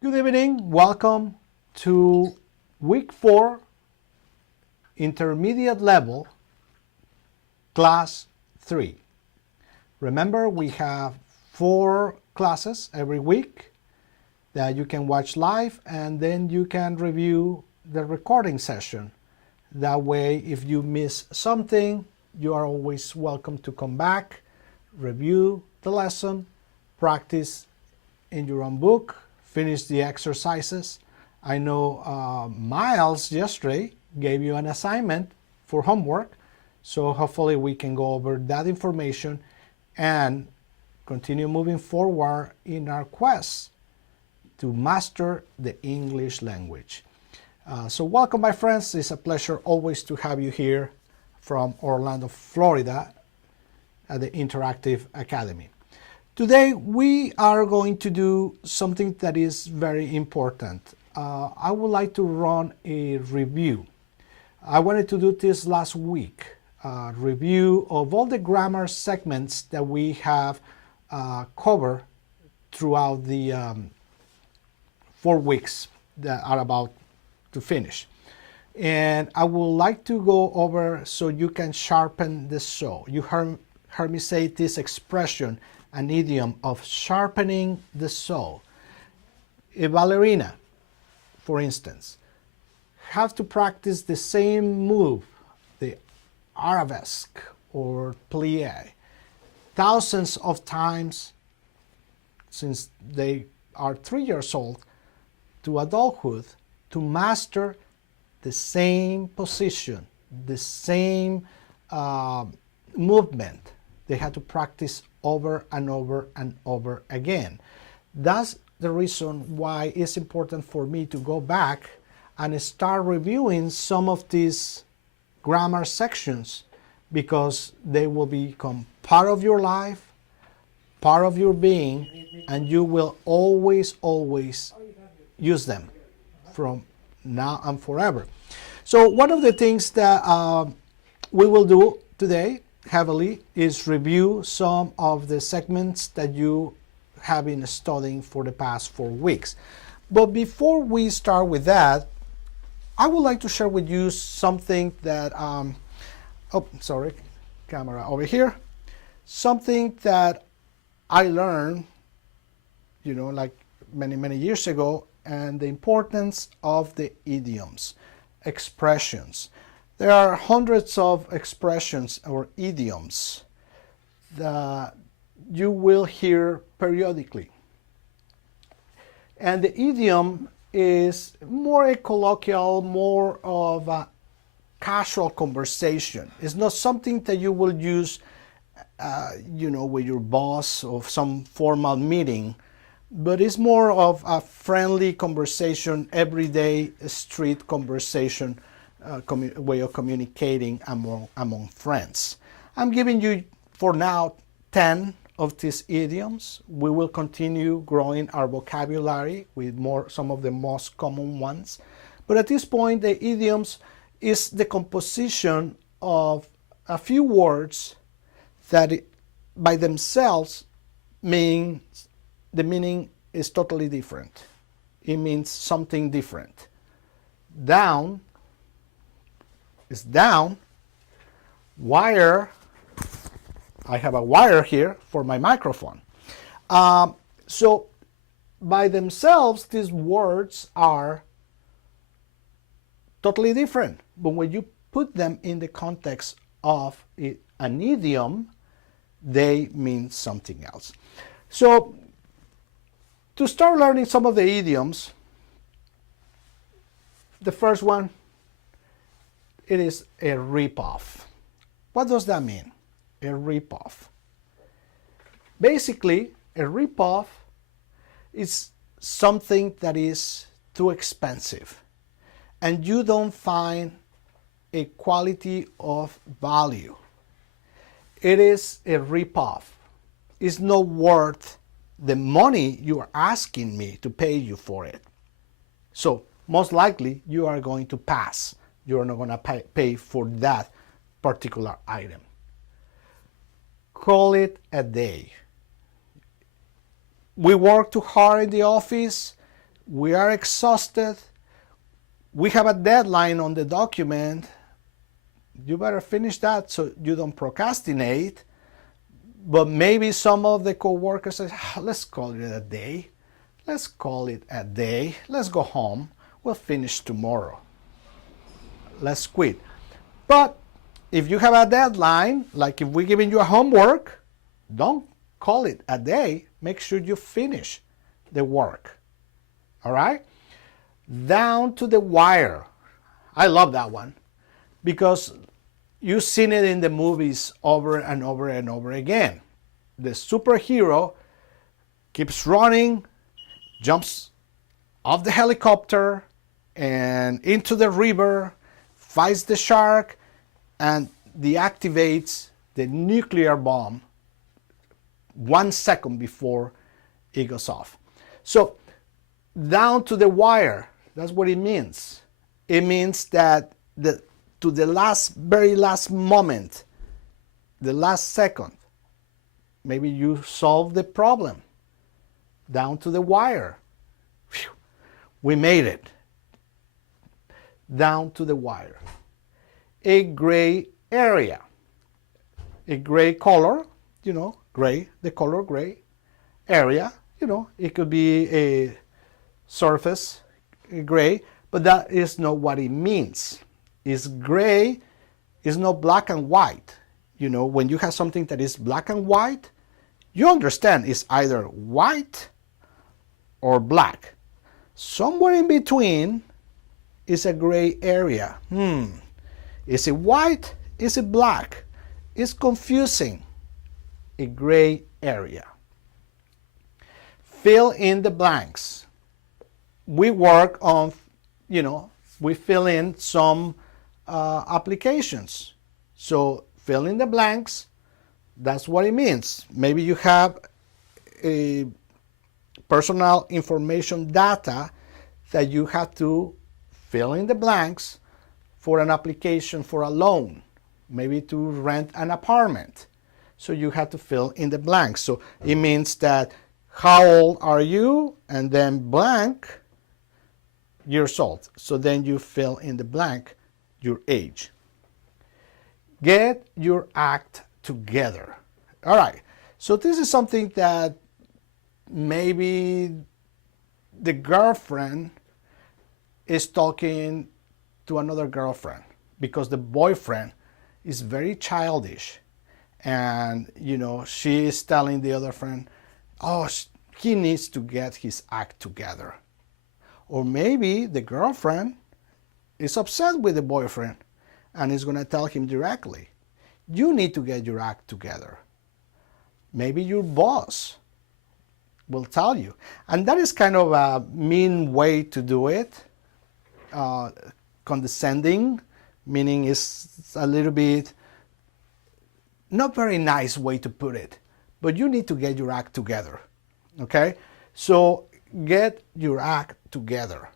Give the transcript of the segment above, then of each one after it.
Good evening. Welcome to week 4, intermediate level, class 3. Remember, we have 4 classes every week that you can watch live, and then you can review the recording session. That way, if you miss something, you are always welcome to come back, review the lesson, practice in your own book, finish the exercises. I know Miles yesterday gave you an assignment for homework, so hopefully we can go over that information and continue moving forward in our quest to master the English language. So welcome, my friends. It's a pleasure always to have you here from Orlando, Florida at the Interactive Academy. Today we are going to do something that is very important. I would like to run a review. I wanted to do this last week, a review of all the grammar segments that we have covered throughout the 4 weeks that are about to finish. And I would like to go over so you can sharpen the saw. You heard me say this expression, an idiom of sharpening the saw. A ballerina, for instance, have to practice the same move, the arabesque or plie, thousands of times since they are 3 years old to adulthood to master the same position, the same movement. They had to practice over and over and over again. That's the reason why it's important for me to go back and start reviewing some of these grammar sections, because they will become part of your life, part of your being, and you will always use them from now and forever. So one of the things that we will do today heavily is review some of the segments that you have been studying for the past 4 weeks. But before we start with that, I would like to share with you something that, camera over here. Something that I learned, like many years ago, and the importance of the idioms, expressions. There are hundreds of expressions or idioms that you will hear periodically. And the idiom is more a colloquial, more of a casual conversation. It's not something that you will use, with your boss or some formal meeting, but it's more of a friendly conversation, everyday street conversation, way of communicating among friends. I'm giving you for now 10 of these idioms. We will continue growing our vocabulary with some of the most common ones. But at this point, the idioms is the composition of a few words that by themselves mean the meaning is totally different. It means something different. Down is down. Wire, I have a wire here for my microphone. So by themselves, these words are totally different. But when you put them in the context of an idiom, they mean something else. So to start learning some of the idioms, the first one, it is a ripoff. What does that mean? A ripoff. Basically, a ripoff is something that is too expensive and you don't find a quality of value. It is a ripoff. It's not worth the money you are asking me to pay you for it. So most likely you are going to pass. You're not going to pay for that particular item. Call it a day. We work too hard in the office. we are exhausted, we have a deadline on the document, you better finish that so you don't procrastinate. But maybe some of the co-workers say, let's call it a day. Let's call it a day. Let's go home. We'll finish tomorrow. Let's quit. But if you have a deadline, like if we're giving you a homework, don't call it a day. Make sure you finish the work. All right? Down to the wire. I love that one because you've seen it in the movies over and over and over again. The superhero keeps running, jumps off the helicopter and into the river, fights the shark, and deactivates the nuclear bomb 1 second before it goes off. So, down to the wire, that's what it means. It means that to the very last moment, the last second, maybe you solve the problem. Down to the wire. Whew, we made it. Down to the wire. A gray area. A gray color, gray, the color gray. Area, it could be a surface, gray, but that is not what it means. Is gray is not black and white. When you have something that is black and white, you understand it's either white or black. Somewhere in between is a gray area. Is it white? Is it black? It's confusing. A gray area. Fill in the blanks. We work on, we fill in some applications. So fill in the blanks, that's what it means. Maybe you have a personal information data that you have to fill in the blanks for an application for a loan, maybe to rent an apartment. So you have to fill in the blanks. So it means that how old are you? And then blank years old. So then you fill in the blank your age. Get your act together. All right. So this is something that maybe the girlfriend is talking to another girlfriend because the boyfriend is very childish. And, she is telling the other friend, oh, he needs to get his act together. Or maybe the girlfriend is upset with the boyfriend and is going to tell him directly, you need to get your act together. Maybe your boss will tell you. And that is kind of a mean way to do it. Condescending, meaning it's a little bit not very nice way to put it. But you need to get your act together. Okay? So get your act together.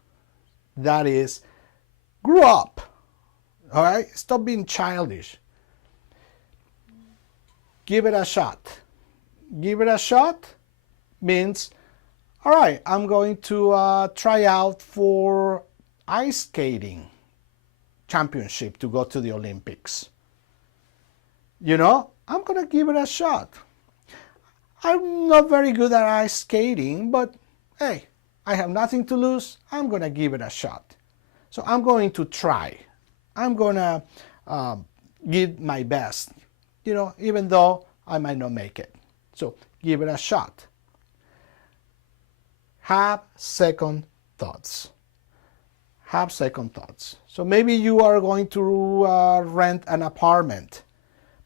That is, grow up. All right? Stop being childish. Give it a shot. Give it a shot means, all right, I'm going to try out for ice skating championship to go to the Olympics. I'm going to give it a shot. I'm not very good at ice skating, but hey, I have nothing to lose. I'm going to give it a shot. So I'm going to try. I'm going to give my best, even though I might not make it. So give it a shot. Have second thoughts. Have second thoughts. So maybe you are going to rent an apartment,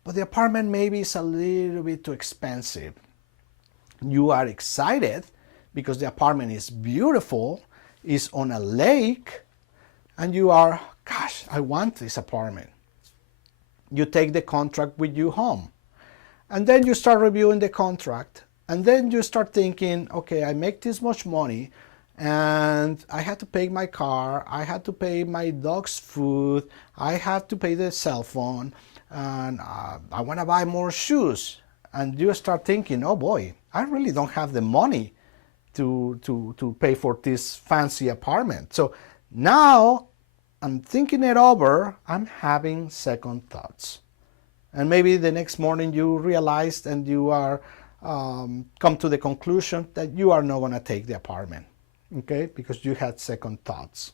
but the apartment maybe is a little bit too expensive. You are excited because the apartment is beautiful, is on a lake, and you are, gosh, I want this apartment. You take the contract with you home. And then you start reviewing the contract. And then you start thinking, okay, I make this much money and I had to pay my car, I had to pay my dog's food, I had to pay the cell phone, and I want to buy more shoes. And you start thinking, oh boy, I really don't have the money to pay for this fancy apartment. So now I'm thinking it over. I'm having second thoughts. And maybe the next morning you realized and you are come to the conclusion that you are not going to take the apartment, okay? Because you had second thoughts.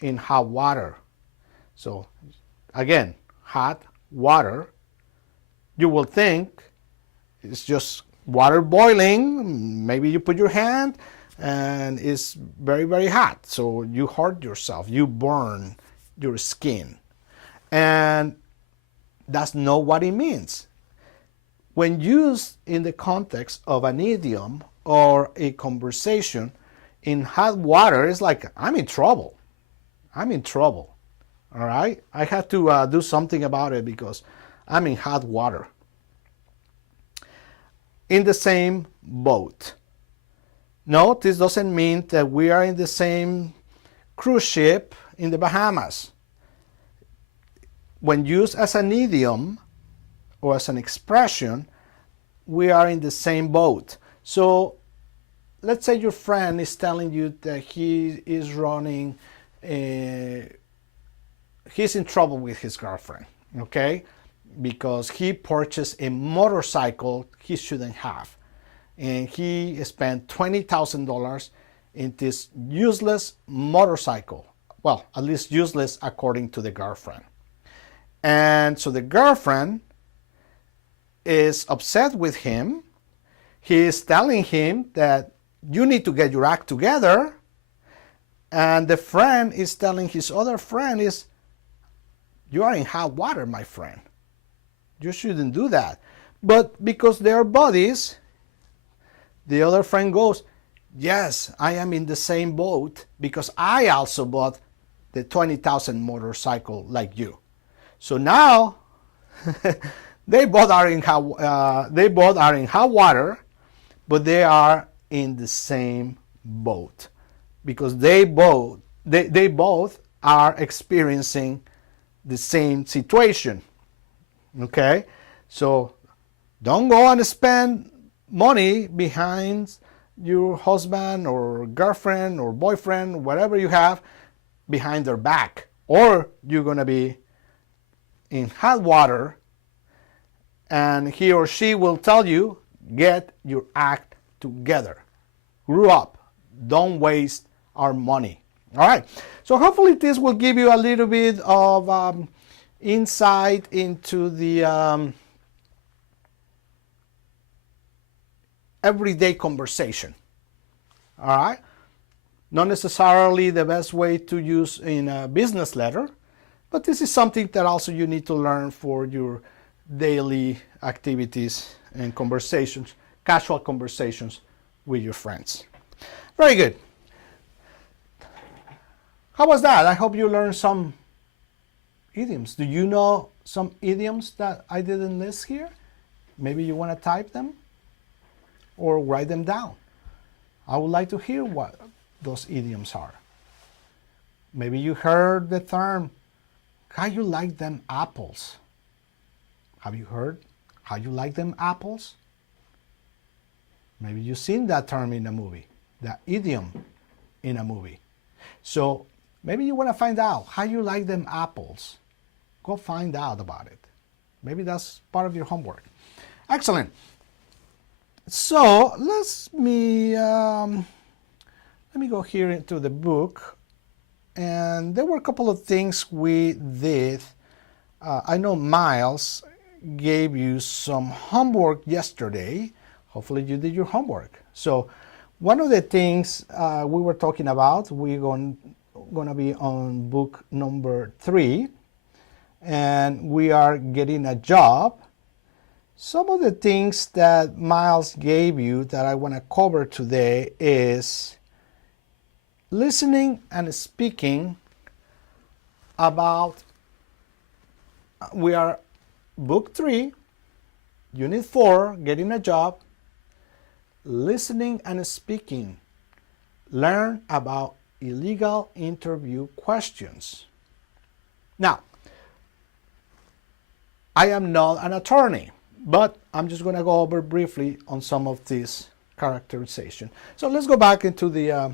In hot water. So again, hot water, you will think it's just water boiling. Maybe you put your hand and it's very, very hot. So you hurt yourself, you burn your skin. And that's not what it means. When used in the context of an idiom or a conversation, in hot water, it's like, I'm in trouble. I'm in trouble. All right? I have to do something about it because I'm in hot water. In the same boat. No, this doesn't mean that we are in the same cruise ship in the Bahamas. When used as an idiom or as an expression, we are in the same boat. So let's say your friend is telling you that he is running, he's in trouble with his girlfriend, okay? Because he purchased a motorcycle he shouldn't have. And he spent $20,000 in this useless motorcycle. Well, at least useless according to the girlfriend. And so the girlfriend is upset with him. He is telling him that you need to get your act together. And the friend is telling his other friend is, you are in hot water, my friend. You shouldn't do that. But because they are buddies, the other friend goes, yes, I am in the same boat because I also bought the $20,000 motorcycle like you. So now they both are in hot water, but they are in the same boat because they both are experiencing the same situation. Okay, so don't go and spend money behind your husband or girlfriend or boyfriend, whatever you have, behind their back, or you're gonna be in hot water and he or she will tell you, get your act together. Grow up. Don't waste our money. All right. So hopefully this will give you a little bit of insight into the everyday conversation. All right. Not necessarily the best way to use in a business letter, but this is something that also you need to learn for your daily activities and conversations, casual conversations with your friends. Very good. How was that? I hope you learned some idioms. Do you know some idioms that I didn't list here? Maybe you want to type them or write them down. I would like to hear what those idioms are. Maybe you heard the term, how you like them apples. Have you heard how you like them apples? Maybe you've seen that term in a movie, that idiom in a movie. So maybe you want to find out how you like them apples. Go find out about it. Maybe that's part of your homework. Excellent. So let me go here into the book. And there were a couple of things we did. I know Miles gave you some homework yesterday. Hopefully you did your homework. So one of the things we were talking about, we're going to be on book number 3. And we are getting a job. Some of the things that Miles gave you that I want to cover today is listening and speaking about, we are book 3, unit 4, getting a job, listening and speaking. Learn about illegal interview questions. Now, I am not an attorney, but I'm just going to go over briefly on some of these characterization. So let's go back into the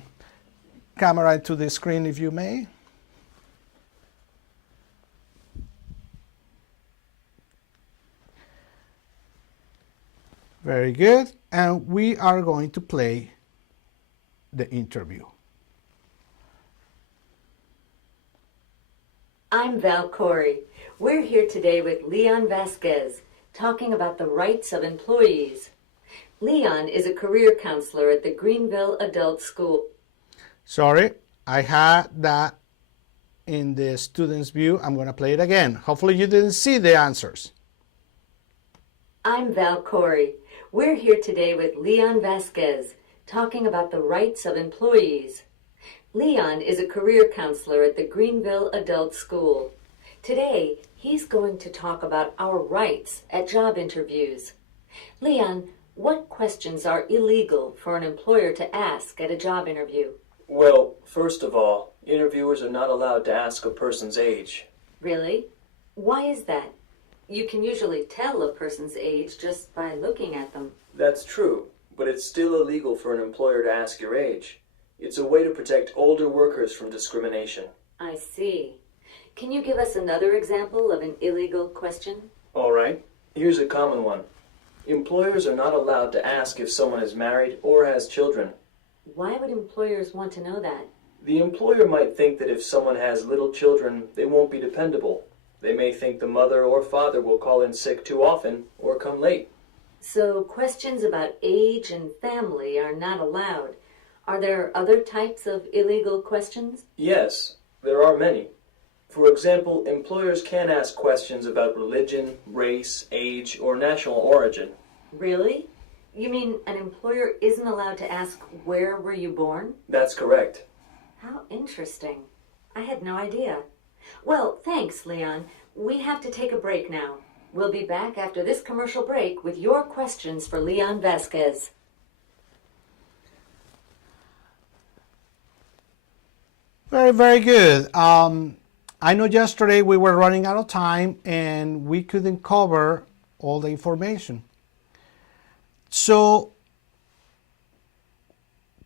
camera, into the screen, if you may. Very good. And we are going to play the interview. I'm Val Corey. We're here today with Leon Vasquez, talking about the rights of employees. Leon is a career counselor at the Greenville Adult School. Sorry, I had that in the student's view. I'm going to play it again. Hopefully you didn't see the answers. I'm Val Corey. We're here today with Leon Vasquez, talking about the rights of employees. Leon is a career counselor at the Greenville Adult School. Today, he's going to talk about our rights at job interviews. Leon, what questions are illegal for an employer to ask at a job interview? Well, first of all, interviewers are not allowed to ask a person's age. Really? Why is that? You can usually tell a person's age just by looking at them. That's true, but it's still illegal for an employer to ask your age. It's a way to protect older workers from discrimination. I see. Can you give us another example of an illegal question? All right, here's a common one. Employers are not allowed to ask if someone is married or has children. Why would employers want to know that? The employer might think that if someone has little children, they won't be dependable. They may think the mother or father will call in sick too often or come late. So questions about age and family are not allowed. Are there other types of illegal questions? Yes, there are many. For example, employers can ask questions about religion, race, age, or national origin. Really? You mean an employer isn't allowed to ask, where were you born? That's correct. How interesting. I had no idea. Well, thanks, Leon. We have to take a break now. We'll be back after this commercial break with your questions for Leon Vasquez. Very, very good. I know yesterday we were running out of time and we couldn't cover all the information. So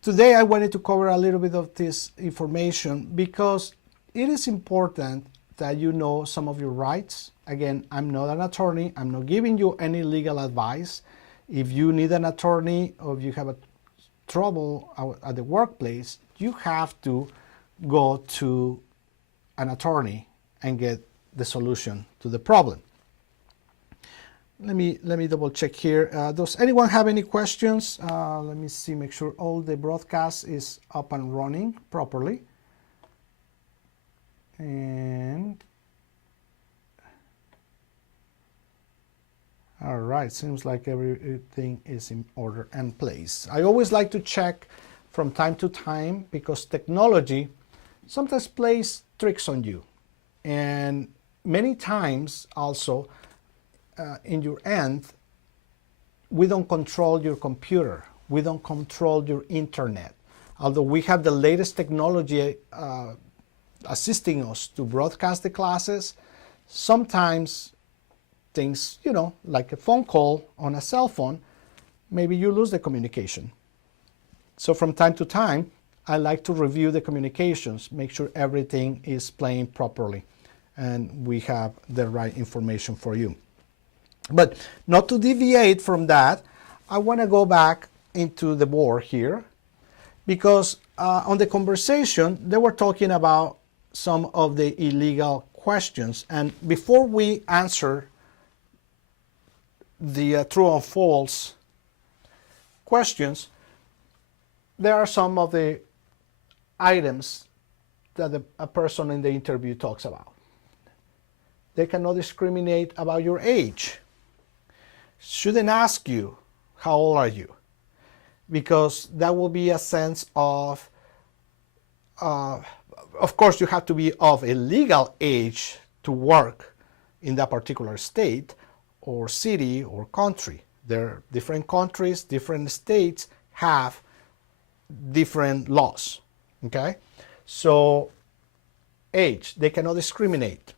today I wanted to cover a little bit of this information because it is important that you know some of your rights. Again, I'm not an attorney. I'm not giving you any legal advice. If you need an attorney or if you have trouble at the workplace, you have to go to an attorney and get the solution to the problem. Let me double check here. Does anyone have any questions? Let me see, make sure all the broadcast is up and running properly. And all right, seems like everything is in order and place. I always like to check from time to time because technology sometimes plays tricks on you. And many times also in your end, we don't control your computer. We don't control your internet. Although we have the latest technology assisting us to broadcast the classes, sometimes things, like a phone call on a cell phone, maybe you lose the communication. So from time to time, I like to review the communications, make sure everything is playing properly and we have the right information for you. But not to deviate from that, I want to go back into the board here because on the conversation, they were talking about some of the illegal questions. And before we answer the true or false questions, there are some of the items that a person in the interview talks about. They cannot discriminate about your age. Shouldn't ask you, how old are you? Because that will be a sense of course, you have to be of a legal age to work in that particular state or city or country. There are different countries, different states have different laws, okay? So age, they cannot discriminate.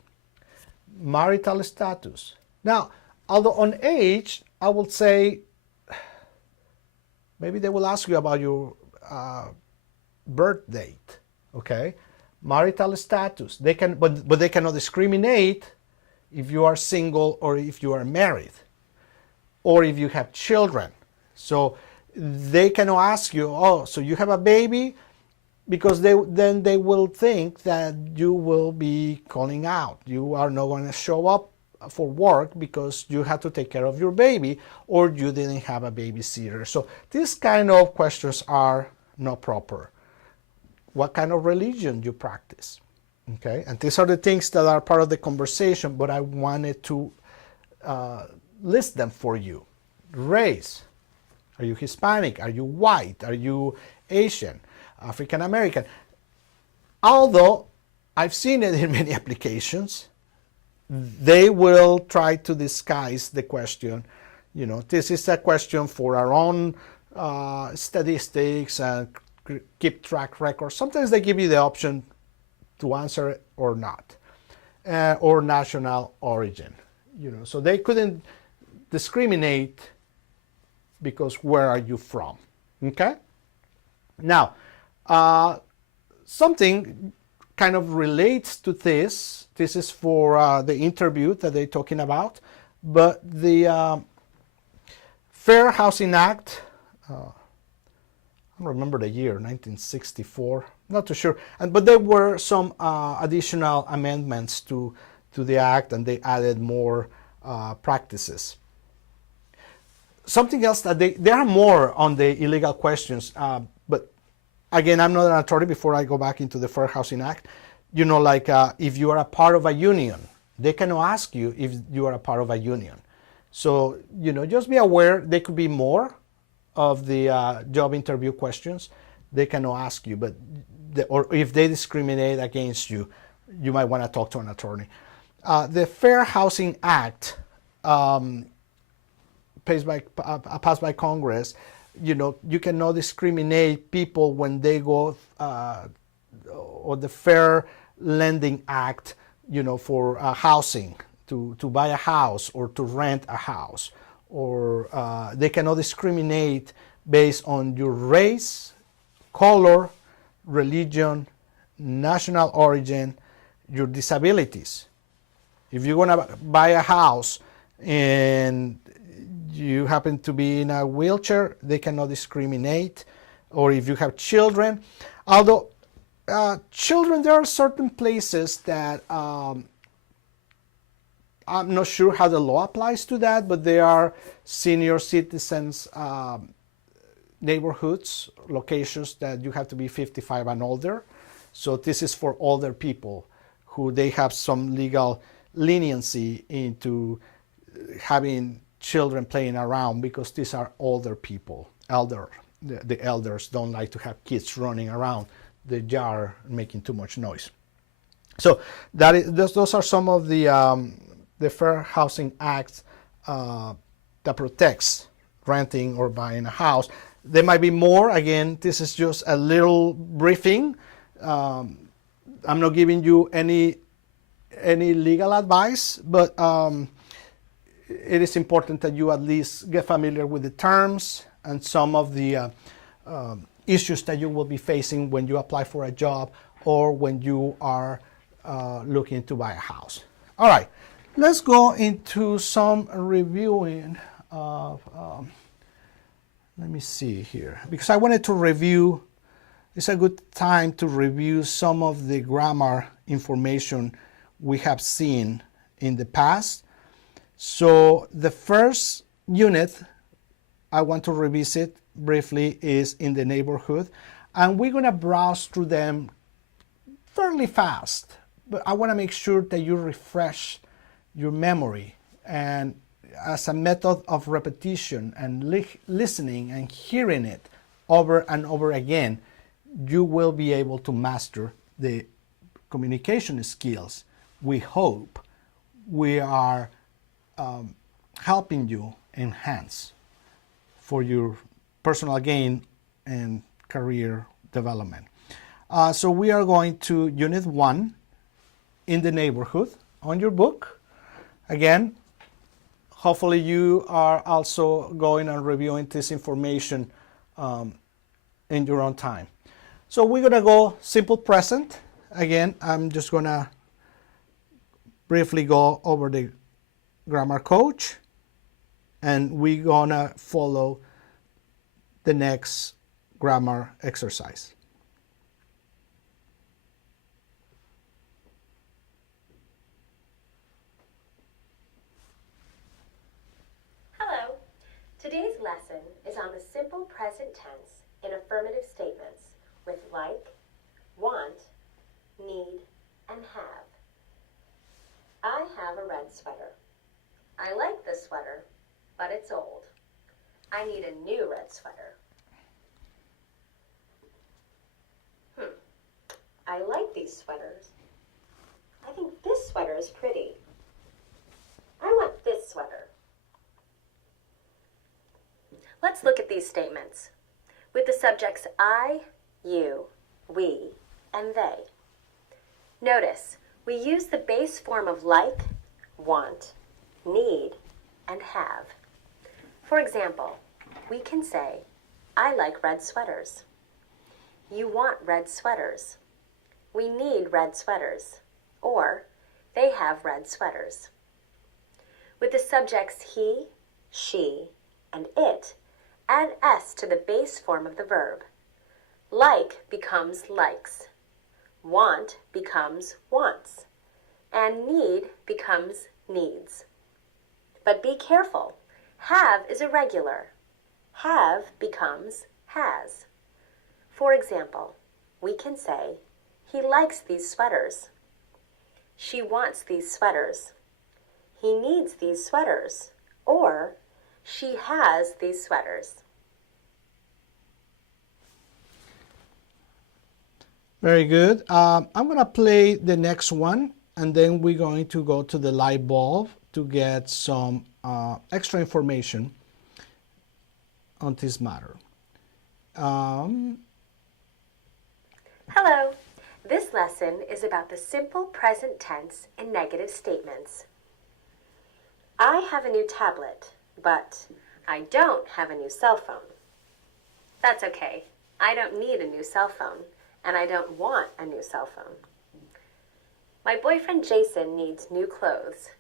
Marital status. Now, although on age, I would say Maybe they will ask you about your birth date, okay? Marital status. They can, but they cannot discriminate if you are single or if you are married or if you have children. So they cannot ask you, oh, so you have a baby, because then they will think that you will be calling out. You are not going to show up for work because you had to take care of your baby or you didn't have a babysitter. So these kind of questions are not proper. What kind of religion you practice? Okay, and these are the things that are part of the conversation, but I wanted to list them for you. Race. Are you Hispanic? Are you white? Are you Asian? African American? Although I've seen it in many applications, they will try to disguise the question. You know, this is a question for our own statistics and keep track records. Sometimes they give you the option to answer it or not, or national origin. You know, so they couldn't discriminate because where are you from? Okay. Now, something kind of relates to this. This is for the interview that they're talking about, but the Fair Housing Act, I don't remember the year, 1964, not too sure. But there were some additional amendments to the act, and they added more practices. Something else that there are more on the illegal questions, but again, I'm not an attorney. Before I go back into the Fair Housing Act, you know, like if you are a part of a union, they cannot ask you if you are a part of a union. So, you know, just be aware there could be more of the job interview questions. They cannot ask you, but or if they discriminate against you, you might want to talk to an attorney. The Fair Housing Act, passed by Congress, you know, you cannot discriminate people when they go, or the Fair Lending Act, you know, for housing, to buy a house or to rent a house, or they cannot discriminate based on your race, color, religion, national origin, your disabilities. If you're going to buy a house and you happen to be in a wheelchair, they cannot discriminate. Or if you have children, although children, there are certain places that I'm not sure how the law applies to that, but there are senior citizens neighborhoods, locations that you have to be 55 and older. So this is for older people who they have some legal leniency into having children playing around, because these are older people. The elders don't like to have kids running around the yard making too much noise. So those are some of the Fair Housing Act that protects renting or buying a house. There might be more. Again, this is just a little briefing. I'm not giving you any legal advice, but it is important that you at least get familiar with the terms and some of the issues that you will be facing when you apply for a job or when you are looking to buy a house. All right, let's go into some reviewing of, let me see here, because I wanted to review, it's a good time to review some of the grammar information we have seen in the past. So the first unit I want to revisit briefly is in the neighborhood, and we're going to browse through them fairly fast, but I want to make sure that you refresh your memory, and as a method of repetition and listening and hearing it over and over again, you will be able to master the communication skills. We hope we are helping you enhance for your personal gain and career development. So we are going to Unit 1, in the neighborhood, on your book. Again, hopefully you are also going and reviewing this information in your own time. So we're gonna go simple present. Again, I'm just gonna briefly go over the grammar coach, and we're gonna follow the next grammar exercise. Hello. Today's lesson is on the simple present tense in affirmative statements with like, want, need, and have. I have a red sweater. I like this sweater, but it's old. I need a new red sweater. I like these sweaters. I think this sweater is pretty. I want this sweater. Let's look at these statements with the subjects I, you, we, and they. Notice we use the base form of like, want, need, and have. For example, we can say, I like red sweaters. You want red sweaters. We need red sweaters. Or, they have red sweaters. With the subjects he, she, and it, add s to the base form of the verb. Like becomes likes. Want becomes wants. And need becomes needs. But be careful. Have is irregular. Have becomes has. For example, we can say, he likes these sweaters. She wants these sweaters. He needs these sweaters. Or, she has these sweaters. Very good. I'm going to play the next one, and then we're going to go to the light bulb to get some extra information on this matter. Hello. This lesson is about the simple present tense in negative statements. I have a new tablet, but I don't have a new cell phone. That's okay. I don't need a new cell phone, and I don't want a new cell phone. My boyfriend Jason needs new clothes.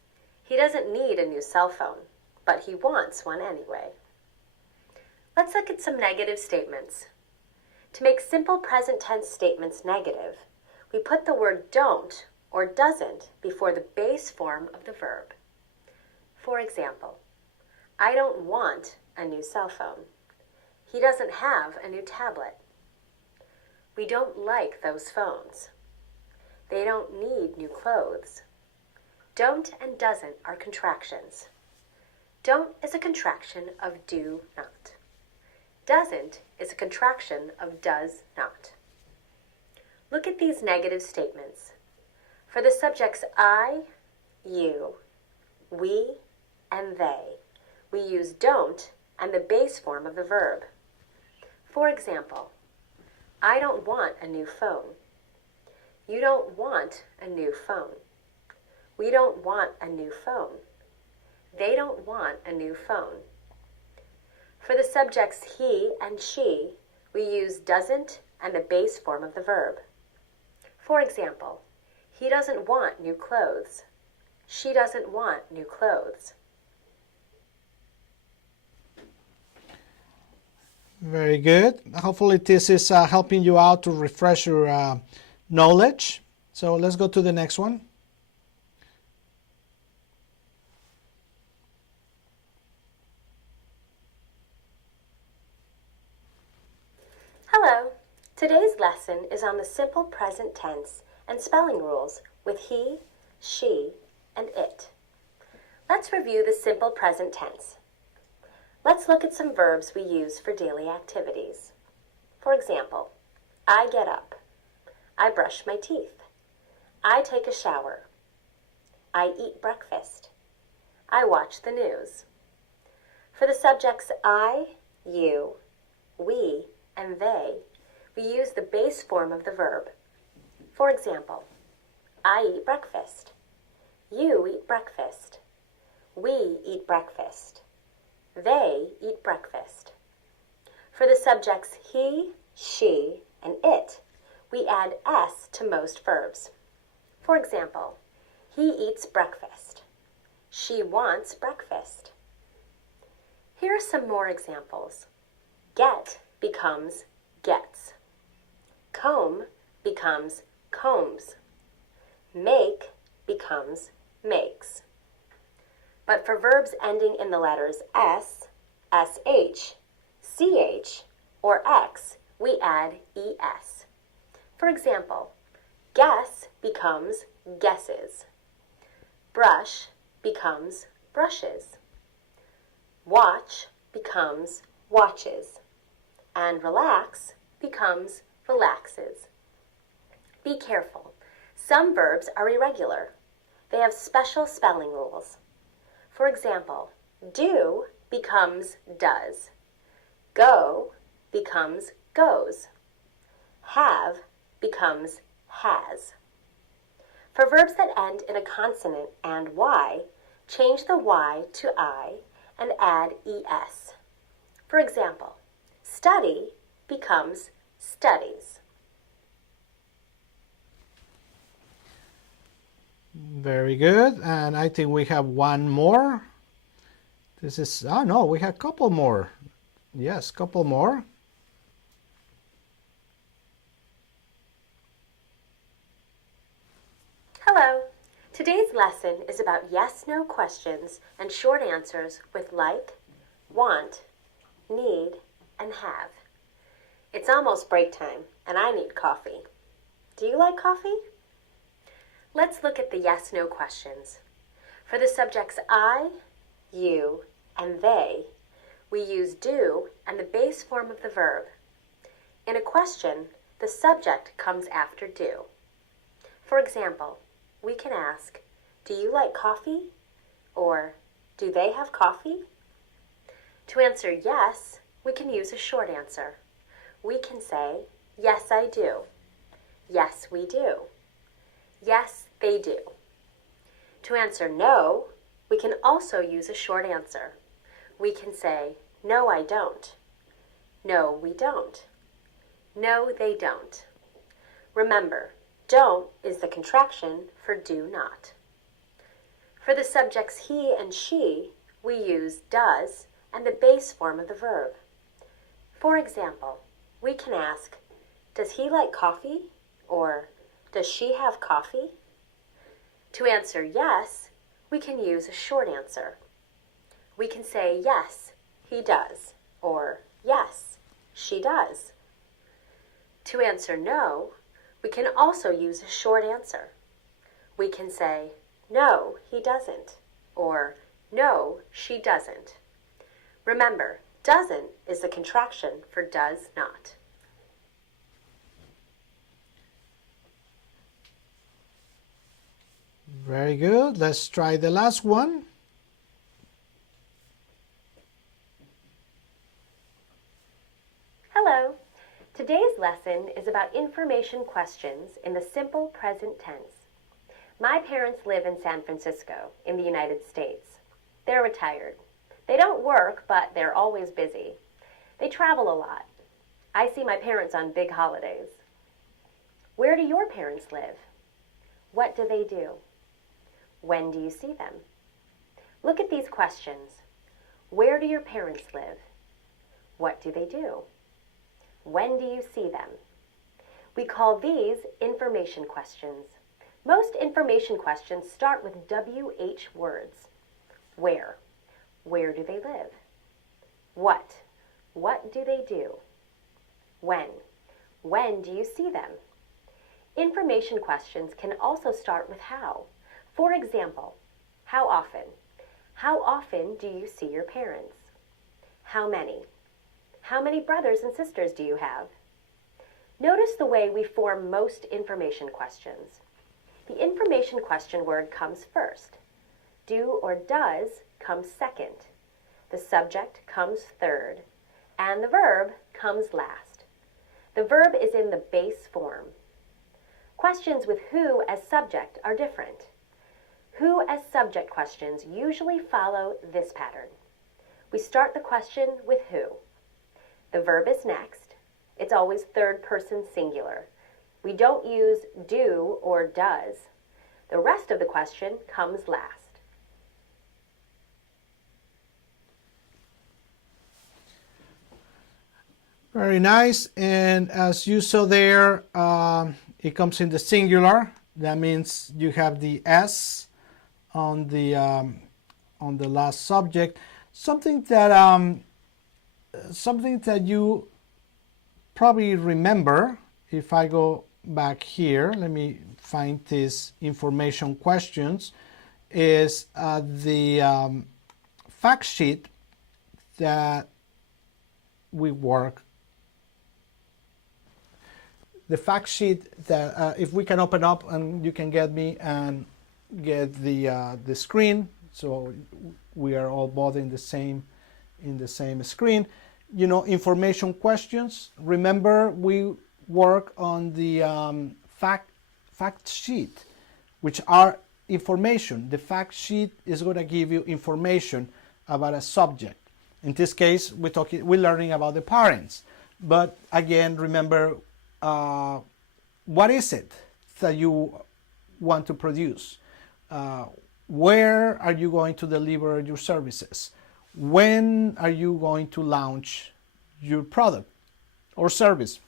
He doesn't need a new cell phone, but he wants one anyway. Let's look at some negative statements. To make simple present tense statements negative, we put the word don't or doesn't before the base form of the verb. For example, I don't want a new cell phone. He doesn't have a new tablet. We don't like those phones. They don't need new clothes. Don't and doesn't are contractions. Don't is a contraction of do not. Doesn't is a contraction of does not. Look at these negative statements. For the subjects I, you, we, and they, we use don't and the base form of the verb. For example, I don't want a new phone. You don't want a new phone. We don't want a new phone. They don't want a new phone. For the subjects he and she, we use doesn't and the base form of the verb. For example, he doesn't want new clothes. She doesn't want new clothes. Very good. Hopefully this is helping you out to refresh your knowledge. So let's go to the next one. Hello. Today's lesson is on the simple present tense and spelling rules with he, she, and it. Let's review the simple present tense. Let's look at some verbs we use for daily activities. For example, I get up. I brush my teeth. I take a shower. I eat breakfast. I watch the news. For the subjects I, you, we, and they, we use the base form of the verb. For example, I eat breakfast. You eat breakfast. We eat breakfast. They eat breakfast. For the subjects he, she, and it, we add s to most verbs. For example, he eats breakfast. She wants breakfast. Here are some more examples. Get becomes gets. Comb becomes combs. Make becomes makes. But for verbs ending in the letters s, sh, ch, or x, we add es. For example, guess becomes guesses. Brush becomes brushes. Watch becomes watches. And relax becomes relaxes. Be careful. Some verbs are irregular. They have special spelling rules. For example, do becomes does. Go becomes goes. Have becomes has. For verbs that end in a consonant and y, change the y to I and add es. For example, study becomes studies. Very good. And I think we have one more. This is, oh no, we have a couple more. Yes, couple more. Hello. Today's lesson is about yes-no questions and short answers with like, want, need, and have. It's almost break time, and I need coffee. Do you like coffee? Let's look at the yes-no questions. For the subjects I, you, and they, we use do and the base form of the verb. In a question, the subject comes after do. For example, we can ask, do you like coffee? Or, do they have coffee? To answer yes, we can use a short answer. We can say, yes, I do. Yes, we do. Yes, they do. To answer no, we can also use a short answer. We can say, no, I don't. No, we don't. No, they don't. Remember, don't is the contraction for do not. For the subjects he and she, we use does and the base form of the verb. For example, we can ask, does he like coffee? Or, does she have coffee? To answer yes, we can use a short answer. We can say yes, he does, or yes, she does. To answer no, we can also use a short answer. We can say, no, he doesn't, or no, she doesn't. Remember, doesn't is the contraction for does not. Very good. Let's try the last one. Hello. Today's lesson is about information questions in the simple present tense. My parents live in San Francisco, in the United States. They're retired. They don't work, but they're always busy. They travel a lot. I see my parents on big holidays. Where do your parents live? What do they do? When do you see them? Look at these questions. Where do your parents live? What do they do? When do you see them? We call these information questions. Most information questions start with WH words. Where? Where do they live? What? What do they do? When? When do you see them? Information questions can also start with how. For example, how often? How often do you see your parents? How many? How many brothers and sisters do you have? Notice the way we form most information questions. The information question word comes first. Do or does comes second. The subject comes third. And the verb comes last. The verb is in the base form. Questions with who as subject are different. Who as subject questions usually follow this pattern. We start the question with who. The verb is next. It's always third person singular. We don't use do or does. The rest of the question comes last. Very nice. And as you saw there, it comes in the singular. That means you have the S on the last subject. Something that you probably remember. If I go back here, let me find this information questions. Is the fact sheet that we work. The fact sheet that if we can open up and you can get me and get the screen, so we are all both in the same screen. You know, information questions. Remember, we work on the fact sheet, which are information. The fact sheet is going to give you information about a subject. In this case, we're learning about the parents. But again, remember, what is it that you want to produce? Where are you going to deliver your services? When are you going to launch your product or service?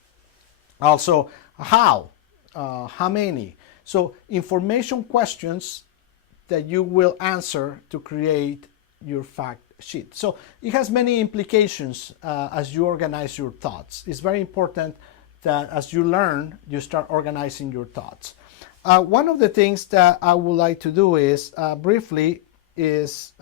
Also, how many? So information questions that you will answer to create your fact sheet. So it has many implications as you organize your thoughts. It's very important that as you learn, you start organizing your thoughts. One of the things that I would like to do is briefly is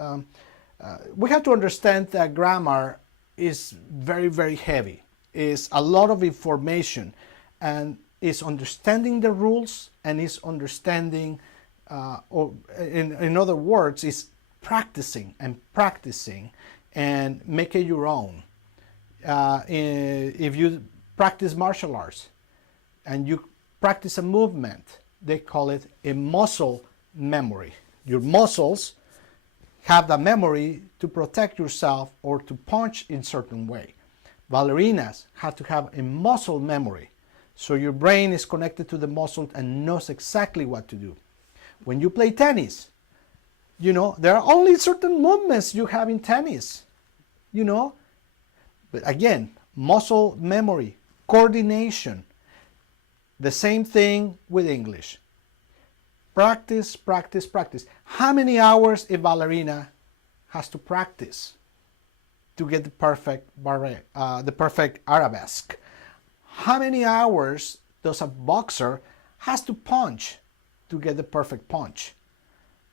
we have to understand that grammar is very, very heavy. It's a lot of information, and it's understanding the rules, and it's understanding, or in other words, it's practicing and make it your own. If you practice martial arts and you practice a movement, they call it a muscle memory. Your muscles have the memory to protect yourself or to punch in certain way. Ballerinas have to have a muscle memory. So your brain is connected to the muscle and knows exactly what to do. When you play tennis, you know, there are only certain movements you have in tennis, you know. But again, muscle memory, coordination. The same thing with English. Practice, practice, practice. How many hours a ballerina has to practice to get the perfect arabesque? How many hours does a boxer has to punch to get the perfect punch?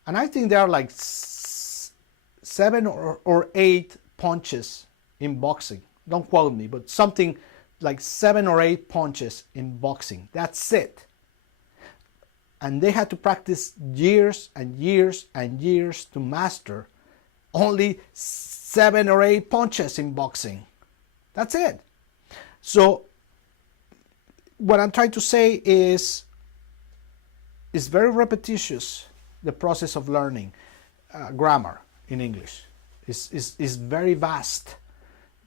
And I think there are like 7 or 8 punches in boxing. Don't quote me, but something like 7 or 8 punches in boxing. That's it. And they had to practice years and years and years to master only 7 or 8 punches in boxing. That's it. So what I'm trying to say is it's very repetitious, the process of learning grammar in English. Is very vast,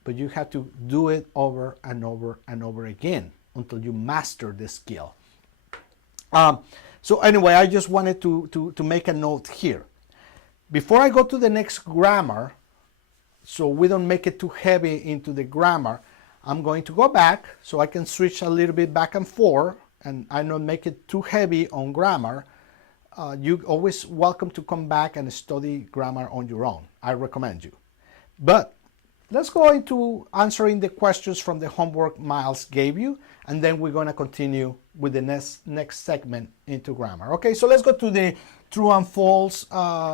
but you have to do it over and over and over again until you master the skill. So anyway, I just wanted to make a note here. Before I go to the next grammar, so we don't make it too heavy into the grammar, I'm going to go back so I can switch a little bit back and forth and I don't make it too heavy on grammar. You always welcome to come back and study grammar on your own. I recommend you. But let's go into answering the questions from the homework Miles gave you, and then we're going to continue with the next segment into grammar. Okay, so let's go to the true and false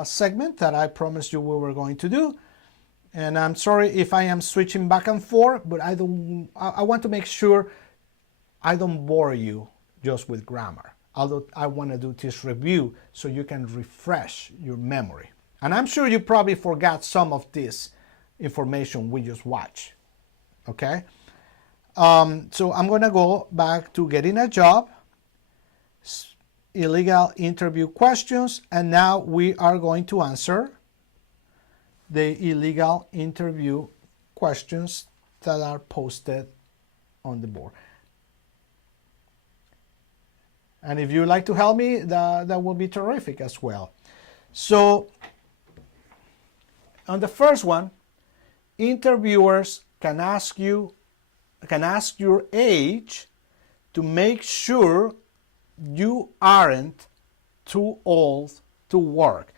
segment that I promised you we were going to do. And I'm sorry if I am switching back and forth, but I want to make sure I don't bore you just with grammar. Although I want to do this review so you can refresh your memory. And I'm sure you probably forgot some of this information we just watched. Okay? So I'm going to go back to getting a job, illegal interview questions, and now we are going to answer the illegal interview questions that are posted on the board. And if you'd like to help me, that will be terrific as well. So on the first one, interviewers can ask your age to make sure you aren't too old to work.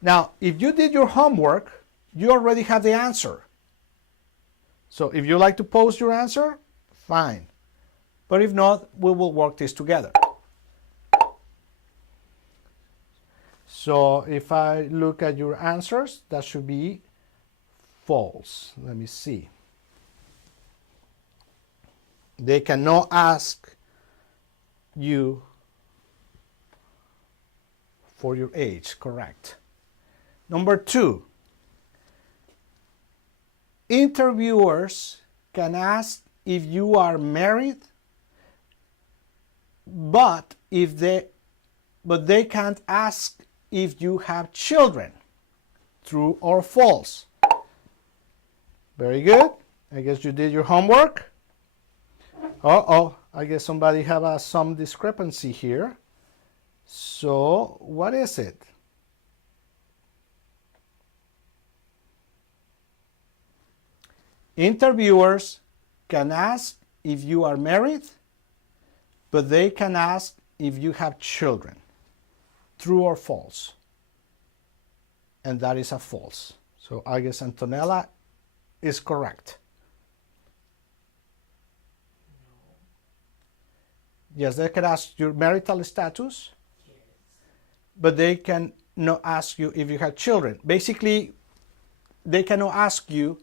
Now, if you did your homework, you already have the answer. So if you like to post your answer, fine. But if not, we will work this together. So if I look at your answers, that should be false. Let me see. They cannot ask you for your age, correct. Number 2, interviewers can ask if you are married, but they can't ask if you have children. True or false? Very good. I guess you did your homework. Uh-oh, I guess somebody have some discrepancy here. So, what is it? Interviewers can ask if you are married, but they can ask if you have children. True or false? And that is a false. So I guess Antonella is correct. Yes, they can ask your marital status, but they can not ask you if you have children. Basically, they cannot ask you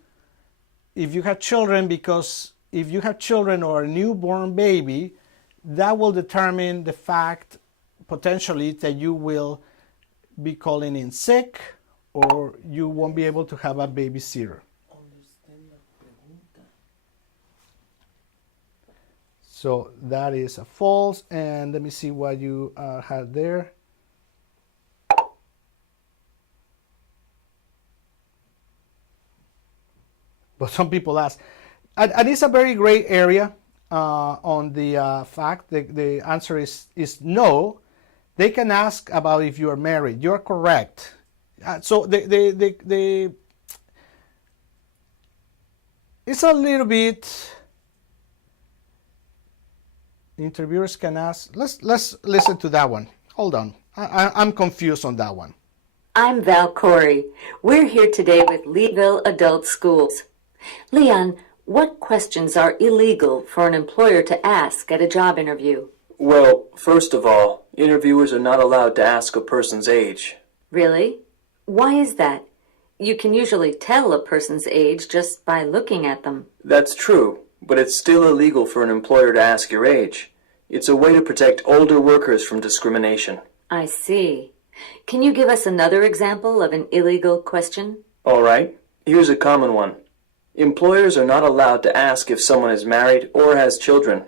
if you have children, because if you have children or a newborn baby, that will determine the fact potentially that you will be calling in sick or you won't be able to have a babysitter. So that is a false. And let me see what you had there. But some people ask, and it's a very gray area on the fact. The answer is no. They can ask about if you are married. You're correct. So it's a little bit. Interviewers can ask. Let's listen to that one. Hold on. I'm confused on that one. I'm Val Corey. We're here today with Leadville Adult Schools. Leon, what questions are illegal for an employer to ask at a job interview? Well, first of all, interviewers are not allowed to ask a person's age. Really? Why is that? You can usually tell a person's age just by looking at them. That's true, but it's still illegal for an employer to ask your age. It's a way to protect older workers from discrimination. I see. Can you give us another example of an illegal question? All right, here's a common one. Employers are not allowed to ask if someone is married or has children.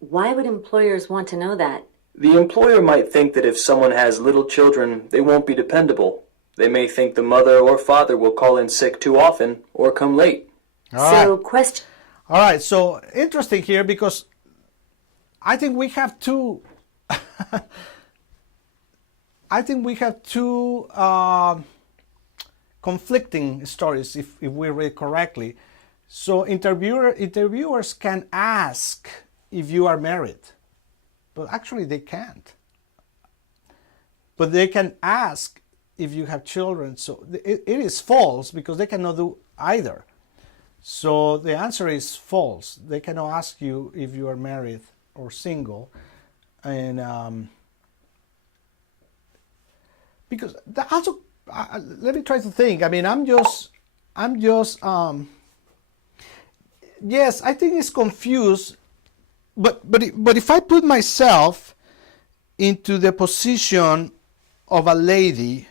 Why would employers want to know that? The employer might think that if someone has little children, they won't be dependable. They may think the mother or father will call in sick too often or come late. All right, so interesting here, because I think we have two conflicting stories if we read correctly. So interviewers can ask if you are married, but actually they can't. But they can ask if you have children. So it is false, because they cannot do either. So the answer is false. They cannot ask you if you are married or single. And because that also, let me try to think. I mean, yes, I think it's confused. But if I put myself into the position of a lady,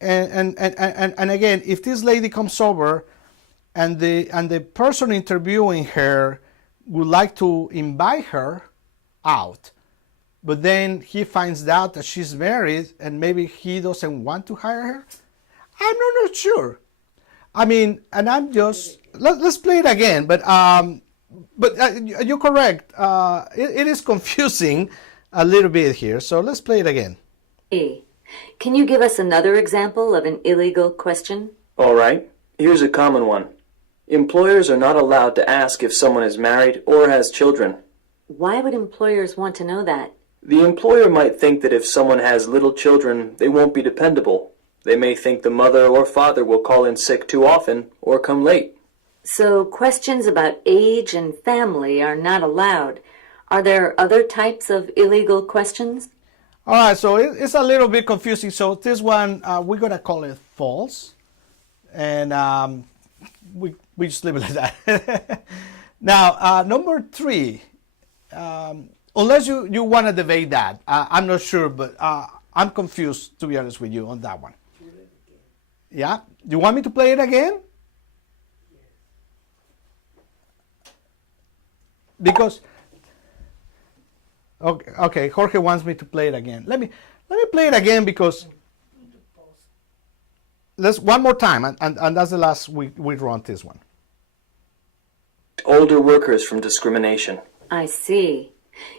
and again, if this lady comes over and the person interviewing her would like to invite her out, but then he finds out that she's married and maybe he doesn't want to hire her, I'm not sure. I mean, and I'm just let's play it again. But you're correct. It is confusing a little bit here. So let's play it again. E. Can you give us another example of an illegal question? All right, here's a common one. Employers are not allowed to ask if someone is married or has children. Why would employers want to know that? The employer might think that if someone has little children, they won't be dependable. They may think the mother or father will call in sick too often or come late. So questions about age and family are not allowed. Are there other types of illegal questions? All right, so it's a little bit confusing. So this one, we're going to call it false. And we just leave it like that. Now, number 3, unless you want to debate that, I'm not sure, but I'm confused, to be honest with you, on that one. Yeah? Do you want me to play it again? Because, okay, Jorge wants me to play it again. Let me play it again because let's one more time, and that's the last we run this one. Older workers from discrimination. I see.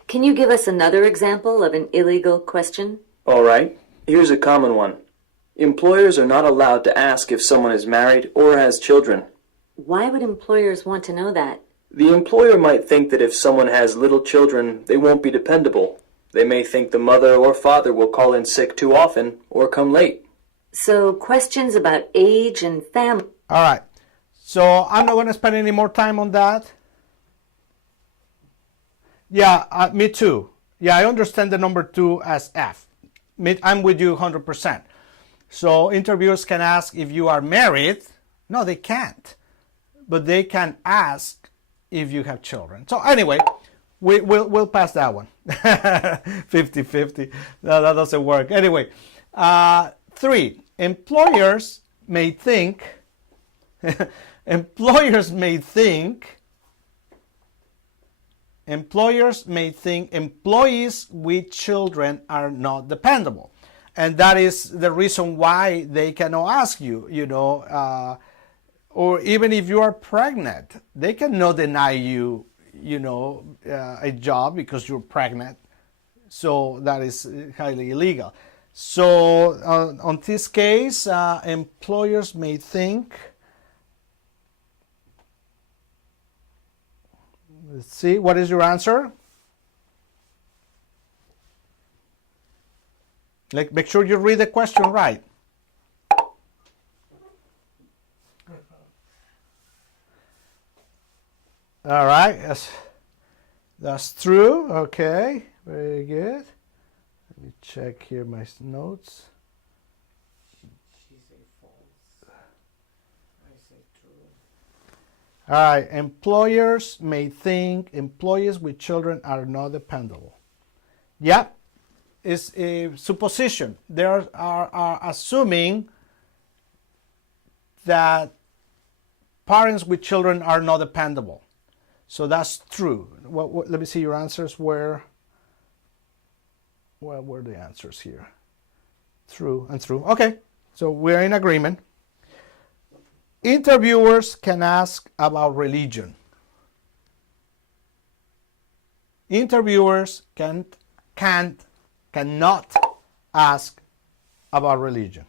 Can you give us another example of an illegal question? All right, here's a common one. Employers are not allowed to ask if someone is married or has children. Why would employers want to know that? The employer might think that if someone has little children, they won't be dependable. They may think the mother or father will call in sick too often or come late. So questions about age and family. All right. So I'm not going to spend any more time on that. Yeah, me too. Yeah, I understand the number 2 as F. I'm with you 100%. So interviewers can ask if you are married. No, they can't. But they can ask if you have children. So anyway, we'll pass that one. 50-50. No, that doesn't work. Anyway, 3. Employers may think employers may think employees with children are not dependable, and that is the reason why they cannot ask you, or even if you are pregnant, they cannot deny you, a job because you're pregnant. So that is highly illegal. So on this case, employers may think. Let's see, what is your answer? Make sure you read the question right. All right, that's true. Okay, very good. Let me check here my notes. She say false. I say true. All right, employers may think employees with children are not dependable. Yeah, it's a supposition. They are assuming that parents with children are not dependable. So that's true. Let me see your answers. Where were the answers here? True and true. Okay, so we're in agreement. Interviewers can ask about religion. Interviewers cannot ask about religion.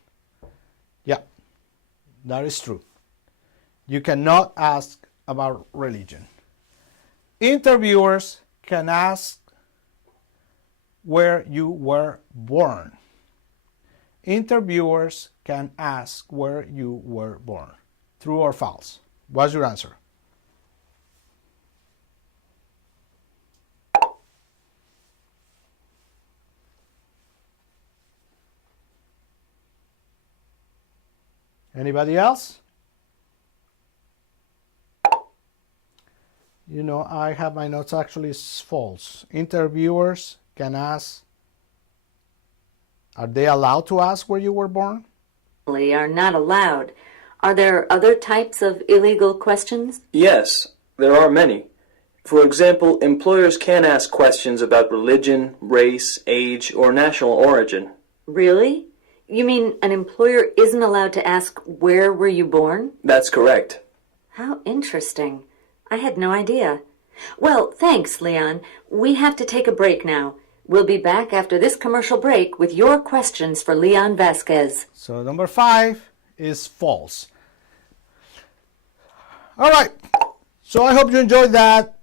Yeah, that is true. You cannot ask about religion. Interviewers can ask where you were born. Interviewers can ask where you were born. True or false? What's your answer? Anybody else? I have my notes, actually it's false. Interviewers can ask, are they allowed to ask where you were born? Are not allowed. Are there other types of illegal questions? Yes, there are many. For example, employers can ask questions about religion, race, age, or national origin. Really? You mean an employer isn't allowed to ask where were you born? That's correct. How interesting. I had no idea. Well, thanks, Leon. We have to take a break now. We'll be back after this commercial break with your questions for Leon Vasquez. So number 5 is false. All right. So I hope you enjoyed that.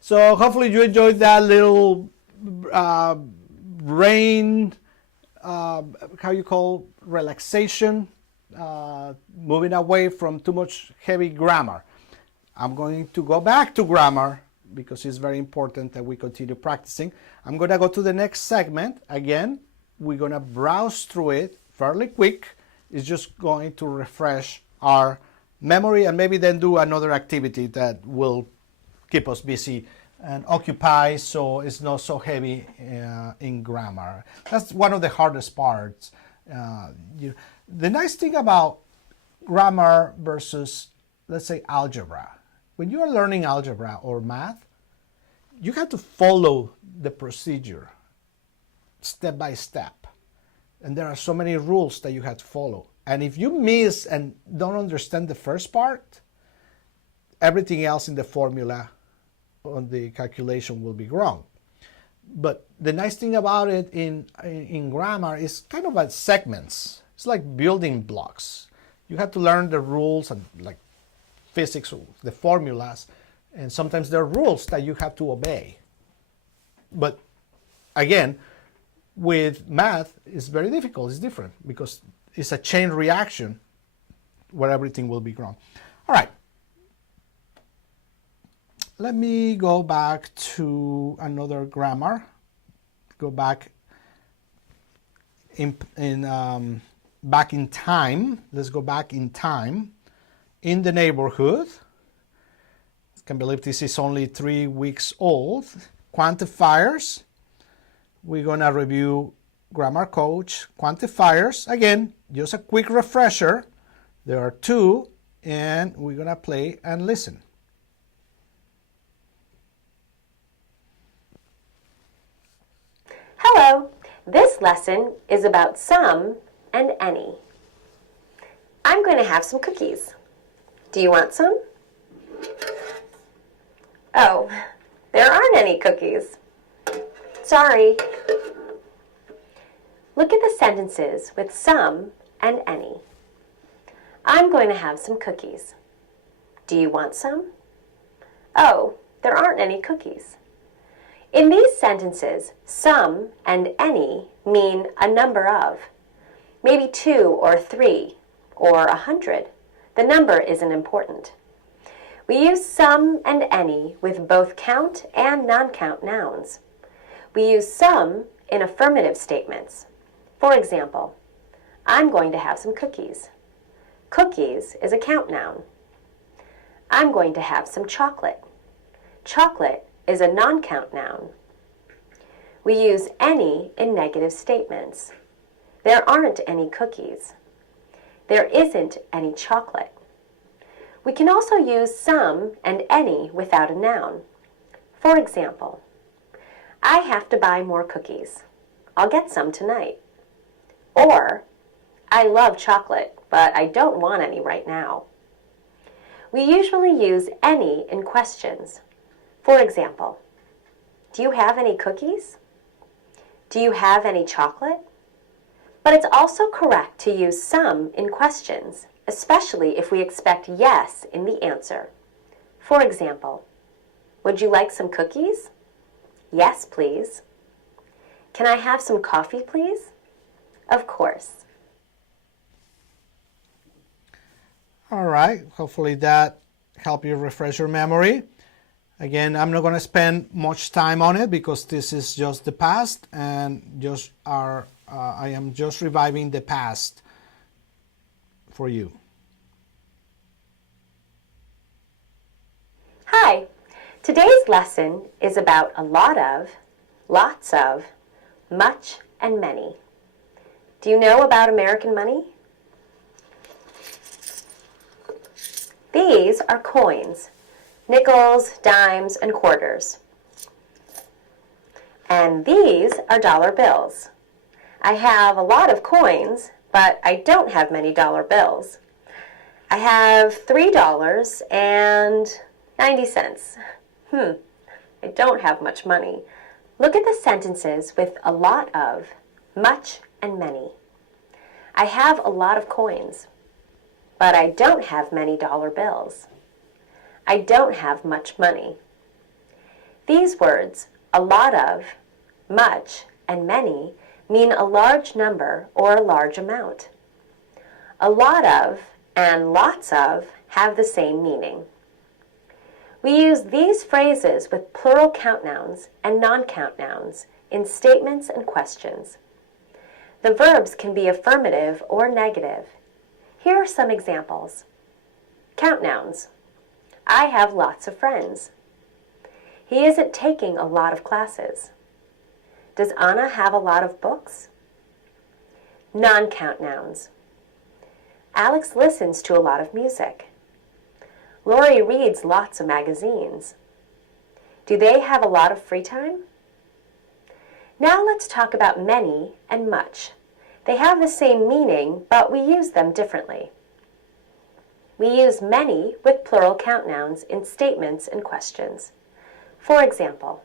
So hopefully you enjoyed that little brain, how you call, relaxation, moving away from too much heavy grammar. I'm going to go back to grammar because it's very important that we continue practicing. I'm going to go to the next segment. Again, we're going to browse through it fairly quick. It's just going to refresh our memory and maybe then do another activity that will keep us busy and occupy so it's not so heavy in grammar. That's one of the hardest parts. The nice thing about grammar versus, let's say, algebra, when you are learning algebra or math, you have to follow the procedure step by step. And there are so many rules that you have to follow. And if you miss and don't understand the first part, everything else in the formula on the calculation will be wrong. But the nice thing about it in grammar is kind of like segments. It's like building blocks. You have to learn the rules and like physics, the formulas, and sometimes there are rules that you have to obey. But again, with math, it's very difficult. It's different because it's a chain reaction where everything will be wrong. All right. Let me go back to another grammar. Go back back in time. Let's go back in time. In the neighborhood. I can believe this is only 3 weeks old. Quantifiers. We're going to review Grammar Coach quantifiers. Again, just a quick refresher. There are 2, and we're going to play and listen. Hello, this lesson is about some and any. I'm going to have some cookies. Do you want some? Oh, there aren't any cookies. Sorry. Look at the sentences with some and any. I'm going to have some cookies. Do you want some? Oh, there aren't any cookies. In these sentences, some and any mean a number of. Maybe 2 or 3 or 100. The number isn't important. We use some and any with both count and non-count nouns. We use some in affirmative statements. For example, I'm going to have some cookies. Cookies is a count noun. I'm going to have some chocolate. Chocolate is a non-count noun. We use any in negative statements. There aren't any cookies. There isn't any chocolate. We can also use some and any without a noun. For example, I have to buy more cookies. I'll get some tonight. Or, I love chocolate, but I don't want any right now. We usually use any in questions. For example, do you have any cookies? Do you have any chocolate? But it's also correct to use some in questions, especially if we expect yes in the answer. For example, would you like some cookies? Yes, please. Can I have some coffee, please? Of course. All right, hopefully that helped you refresh your memory. Again, I'm not going to spend much time on it because this is just the past and I am just reviving the past for you. Hi, today's lesson is about a lot of, lots of, much, and many. Do you know about American money? These are coins, nickels, dimes, and quarters. And these are dollar bills. I have a lot of coins, but I don't have many dollar bills. I have $3.90. I don't have much money. Look at the sentences with a lot of, much, and many. I have a lot of coins, but I don't have many dollar bills. I don't have much money. These words, a lot of, much, and many, mean a large number or a large amount. A lot of and lots of have the same meaning. We use these phrases with plural count nouns and non-count nouns in statements and questions. The verbs can be affirmative or negative. Here are some examples. Count nouns. I have lots of friends. He isn't taking a lot of classes. Does Anna have a lot of books? Non-count nouns. Alex listens to a lot of music. Lori reads lots of magazines. Do they have a lot of free time? Now let's talk about many and much. They have the same meaning, but we use them differently. We use many with plural count nouns in statements and questions. For example,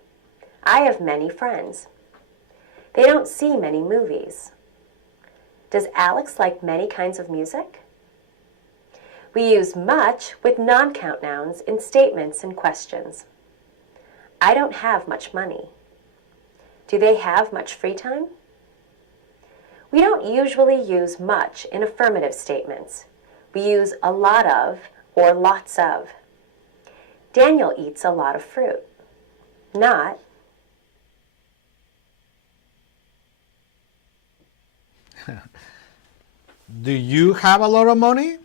I have many friends. They don't see many movies. Does Alex like many kinds of music? We use much with non-count nouns in statements and questions. I don't have much money. Do they have much free time? We don't usually use much in affirmative statements. We use a lot of or lots of. Daniel eats a lot of fruit. Not, Do you have a lot of money?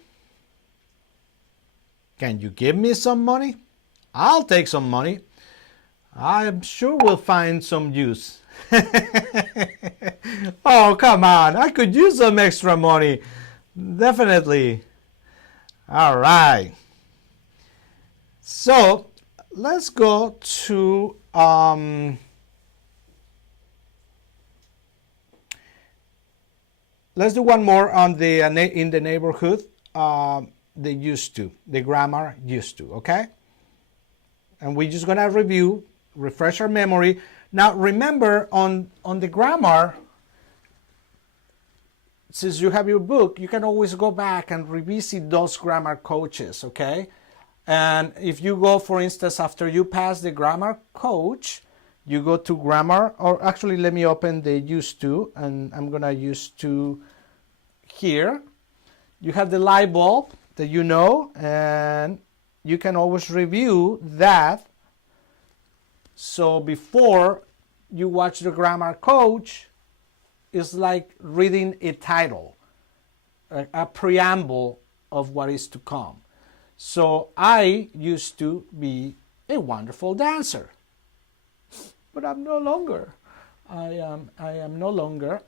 Can you give me some money? I'll take some money. I'm sure we'll find some use. Oh, come on. I could use some extra money. Definitely. All right. So let's go to let's do one more on the in the neighborhood. The used to, the grammar used to, okay? And we're just gonna review, refresh our memory. Now remember on the grammar, since you have your book, you can always go back and revisit those grammar coaches, okay? And if you go, for instance, after you pass the grammar coach, you go to grammar, or actually let me open the used to, and I'm gonna use to here. You have the light bulb that you know, and you can always review that. So before you watch the grammar coach, it's like reading a title, a preamble of what is to come. So I used to be a wonderful dancer, but I'm no longer. I am no longer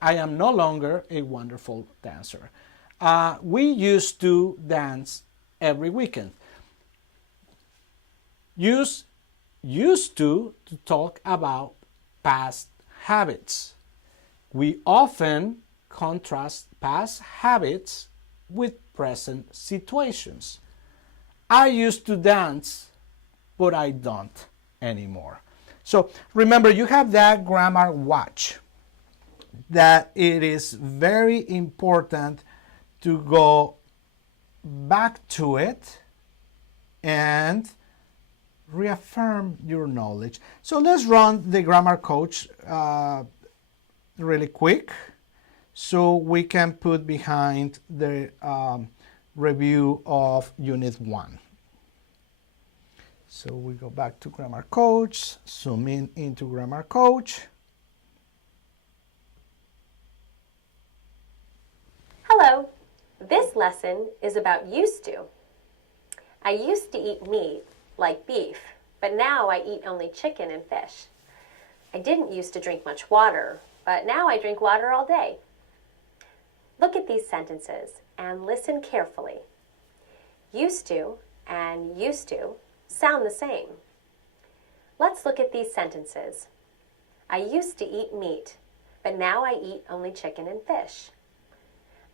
a wonderful dancer. We used to dance every weekend. Use used to talk about past habits. We often contrast past habits with present situations. I used to dance, but I don't anymore. So remember, you have that grammar watch, that it is very important to go back to it and reaffirm your knowledge. So let's run the grammar coach really quick so we can put behind the review of Unit 1. So we go back to grammar coach, zoom in into grammar coach. Hello. This lesson is about used to. I used to eat meat, like beef, but now I eat only chicken and fish. I didn't used to drink much water, but now I drink water all day. Look at these sentences and listen carefully. Used to and used to sound the same. Let's look at these sentences. I used to eat meat, but now I eat only chicken and fish.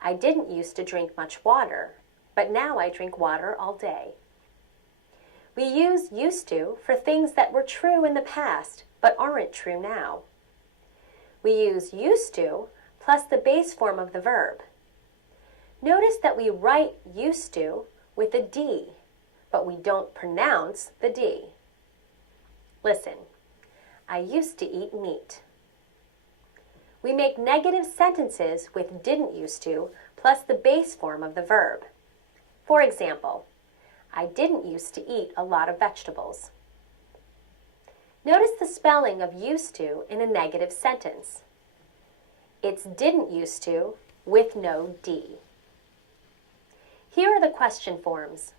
I didn't used to drink much water, but now I drink water all day. We use used to for things that were true in the past but aren't true now. We use used to plus the base form of the verb. Notice that we write used to with a D, but we don't pronounce the D. Listen, I used to eat meat. We make negative sentences with didn't used to plus the base form of the verb. For example, I didn't used to eat a lot of vegetables. Notice the spelling of used to in a negative sentence. It's didn't used to with no D. Here are the question forms.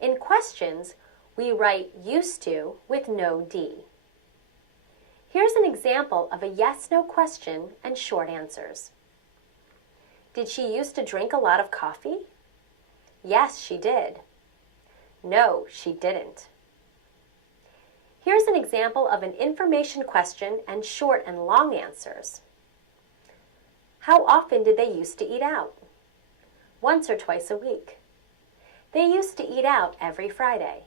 In questions, we write used to with no D. Here's an example of a yes-no question and short answers. Did she used to drink a lot of coffee? Yes, she did. No, she didn't. Here's an example of an information question and short and long answers. How often did they used to eat out? Once or twice a week. They used to eat out every Friday.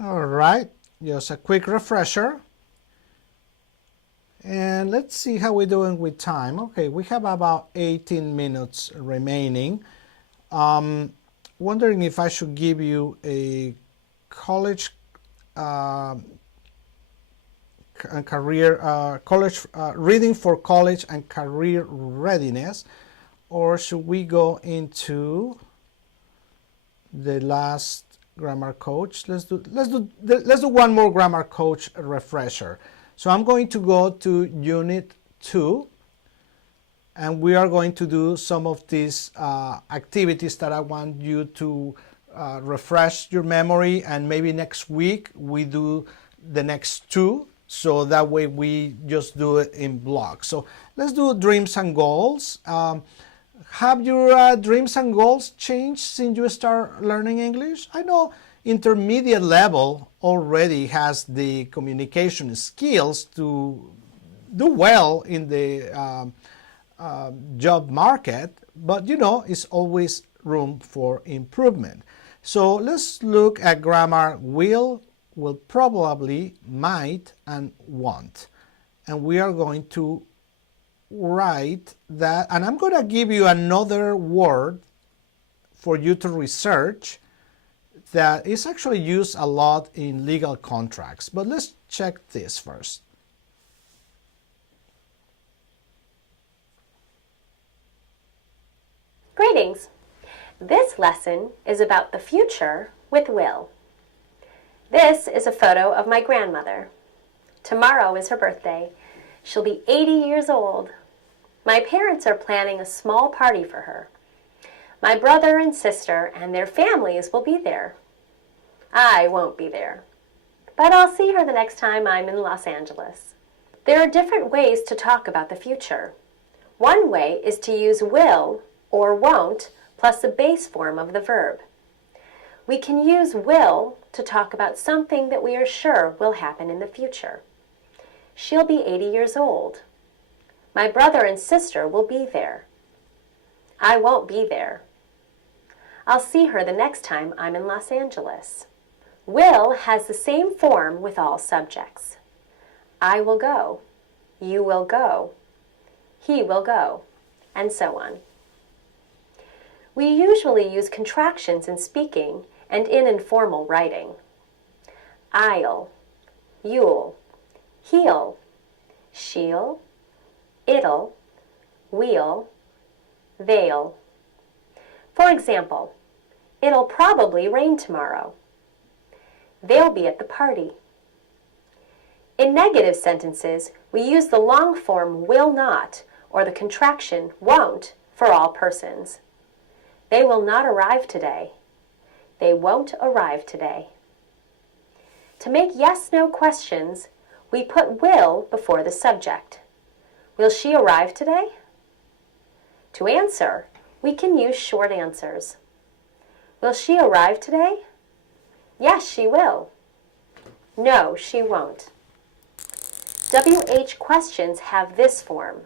All right, just a quick refresher. And let's see how we're doing with time. Okay, we have about 18 minutes remaining. Wondering if I should give you a college and career reading for college and career readiness, or should we go into the last grammar coach? Let's do one more grammar coach refresher. So I'm going to go to Unit 2, and we are going to do some of these activities that I want you to refresh your memory, and maybe next week we do the next two, so that way we just do it in blocks. So let's do dreams and goals. Have your dreams and goals changed since you start learning English? I know intermediate level already has the communication skills to do well in the job market, but you know, it's always room for improvement. So let's look at grammar will probably, might, and want. And we are going to write that, and I'm going to give you another word for you to research that is actually used a lot in legal contracts. But let's check this first. Greetings! This lesson is about the future with will. This is a photo of my grandmother. Tomorrow is her birthday. She'll be 80 years old. My parents are planning a small party for her. My brother and sister and their families will be there. I won't be there, but I'll see her the next time I'm in Los Angeles. There are different ways to talk about the future. One way is to use will or won't plus the base form of the verb. We can use will to talk about something that we are sure will happen in the future. She'll be 80 years old. My brother and sister will be there. I won't be there. I'll see her the next time I'm in Los Angeles. Will has the same form with all subjects. I will go. You will go. He will go. And so on. We usually use contractions in speaking and in informal writing. I'll, you'll, he'll, she'll, it'll, we'll, they'll. For example, it'll probably rain tomorrow. They'll be at the party. In negative sentences, we use the long form will not or the contraction won't for all persons. They will not arrive today. They won't arrive today. To make yes-no questions, we put will before the subject. Will she arrive today? To answer, we can use short answers. Will she arrive today? Yes, she will. No, she won't. WH questions have this form: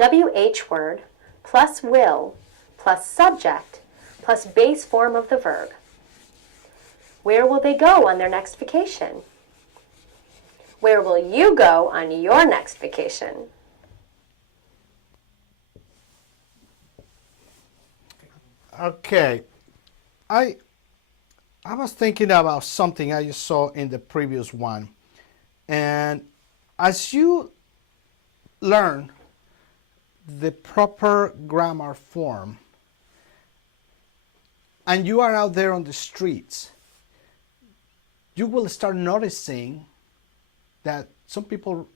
WH word plus will plus subject plus base form of the verb. Where will they go on their next vacation? Where will you go on your next vacation? Okay, I was thinking about something I just saw in the previous one, and as you learn the proper grammar form, and you are out there on the streets, you will start noticing that some people,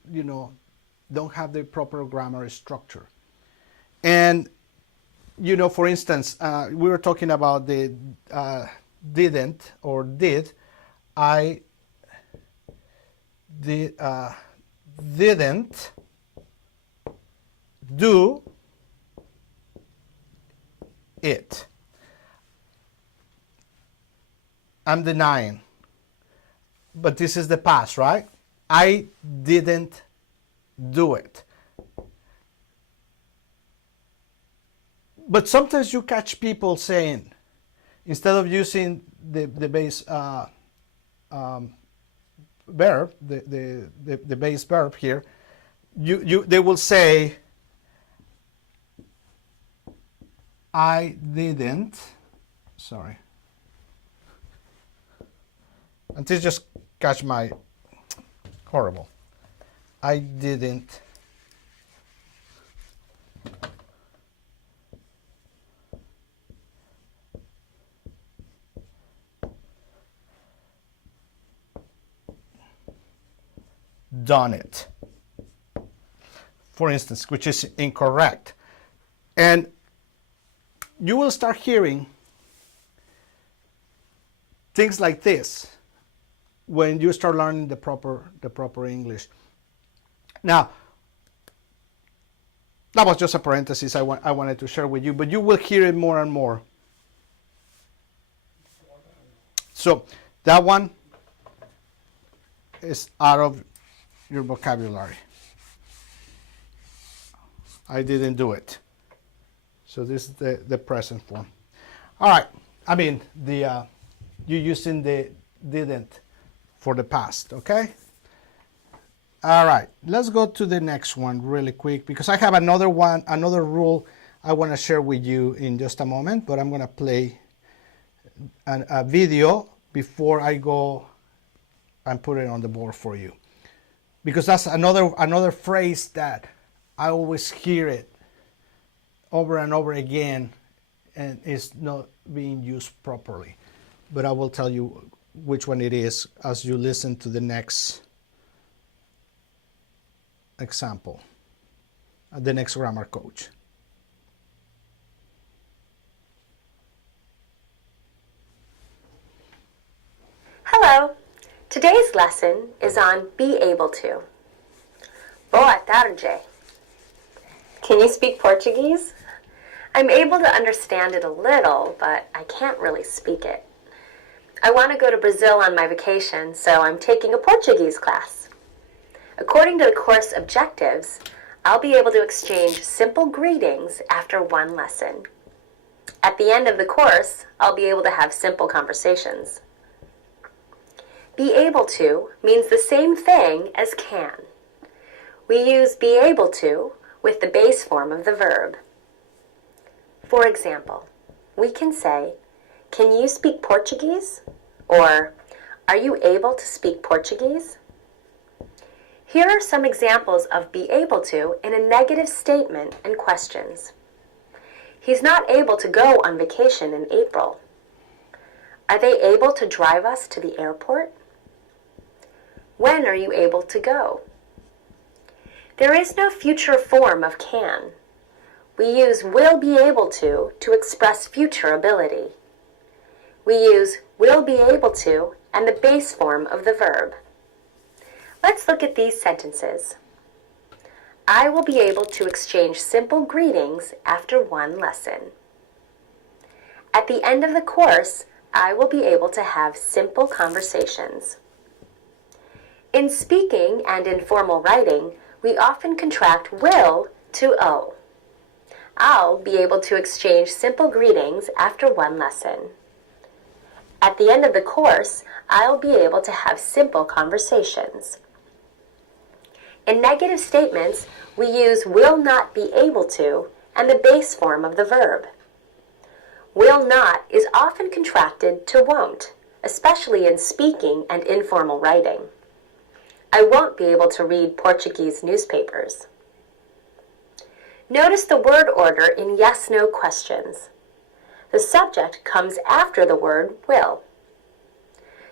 don't have the proper grammar structure. And for instance, we were talking about the didn't or did. I didn't do it. I'm denying. But this is the past, right? I didn't do it. But sometimes you catch people saying, instead of using the base verb, the base verb here, they will say, I didn't. Sorry. And this just catch my horrible. I didn't done it, for instance, which is incorrect. And you will start hearing things like this when you start learning the proper English. Now, that was just a parenthesis I wanted to share with you, but you will hear it more and more. So that one is out of your vocabulary. I didn't do it. So this is the present form. All right. I mean, you're using the didn't for the past, okay? All right. Let's go to the next one really quick because I have another rule I want to share with you in just a moment, but I'm going to play a video before I go and put it on the board for you. Because that's another phrase that I always hear it over and over again and is not being used properly. But I will tell you which one it is as you listen to the next example, the next grammar coach. Hello. Today's lesson is on be able to. Boa tarde. Can you speak Portuguese? I'm able to understand it a little, but I can't really speak it. I want to go to Brazil on my vacation, so I'm taking a Portuguese class. According to the course objectives, I'll be able to exchange simple greetings after one lesson. At the end of the course, I'll be able to have simple conversations. Be able to means the same thing as can. We use be able to with the base form of the verb. For example, we can say, can you speak Portuguese? Or, are you able to speak Portuguese? Here are some examples of be able to in a negative statement and questions. He's not able to go on vacation in April. Are they able to drive us to the airport? When are you able to go? There is no future form of can. We use will be able to express future ability. We use will be able to and the base form of the verb. Let's look at these sentences. I will be able to exchange simple greetings after one lesson. At the end of the course, I will be able to have simple conversations. In speaking and informal writing, we often contract will to o. I'll be able to exchange simple greetings after one lesson. At the end of the course, I'll be able to have simple conversations. In negative statements, we use will not be able to and the base form of the verb. Will not is often contracted to won't, especially in speaking and informal writing. I won't be able to read Portuguese newspapers. Notice the word order in yes-no questions. The subject comes after the word will.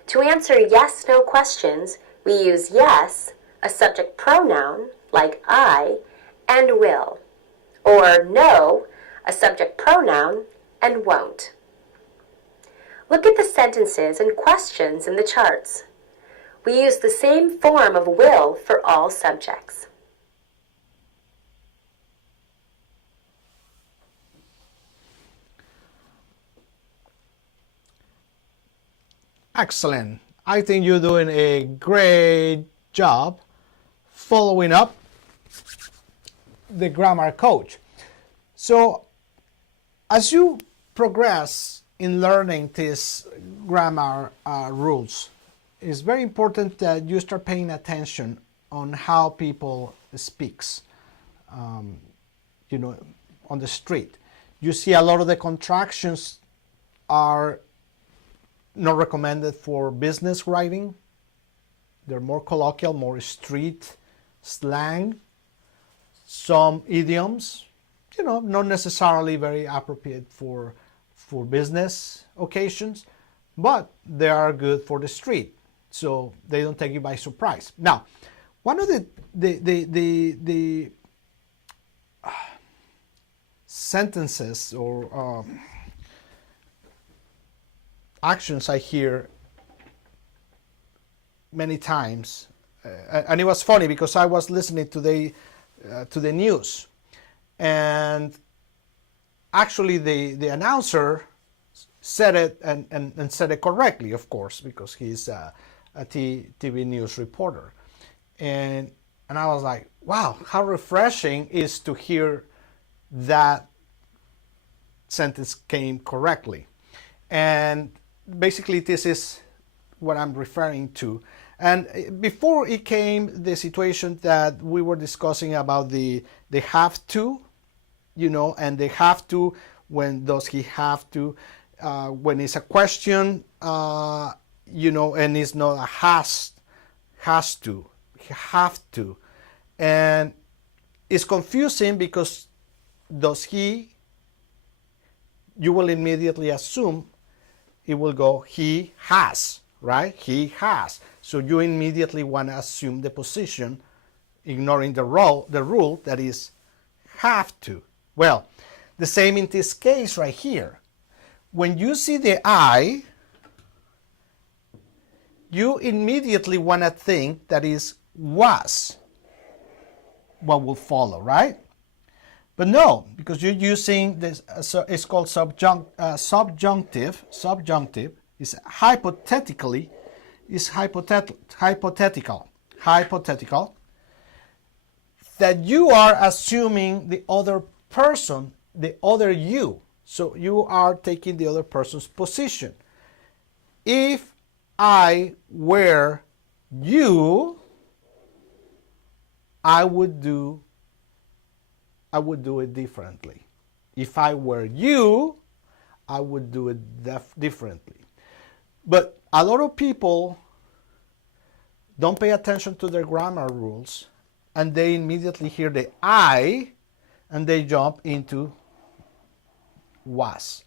To answer yes-no questions, we use yes, a subject pronoun, like I, and will, or no, a subject pronoun, and won't. Look at the sentences and questions in the charts. We use the same form of will for all subjects. Excellent. I think you're doing a great job following up the grammar coach. So as you progress in learning these grammar rules, it's very important that you start paying attention on how people speaks, on the street. You see a lot of the contractions are not recommended for business writing. They're more colloquial, more street slang. Some idioms, not necessarily very appropriate for business occasions, but they are good for the street, so they don't take you by surprise. Now, one of the sentences or actions I hear many times, and it was funny because I was listening today to the news, and actually the announcer said it and said it correctly, of course, because he's a TV news reporter, and I was like, wow, how refreshing is to hear that sentence came correctly. And basically this is what I'm referring to. And before it came the situation that we were discussing about the have to, and they have to, when does he have to, when it's a question, and it's not a has to, have to. And it's confusing because you will immediately assume it will go he has, right? He has. So you immediately want to assume the position, ignoring the rule that is have to. Well, the same in this case right here. When you see the I, you immediately want to think that is was what will follow, right? But no, because you're using this, it's called subjunctive. Subjunctive is hypothetical, that you are assuming the other person, the other you. So you are taking the other person's position. If I were you, I would do it differently. If I were you, I would do it differently. But a lot of people don't pay attention to their grammar rules, and they immediately hear the I, and they jump into was.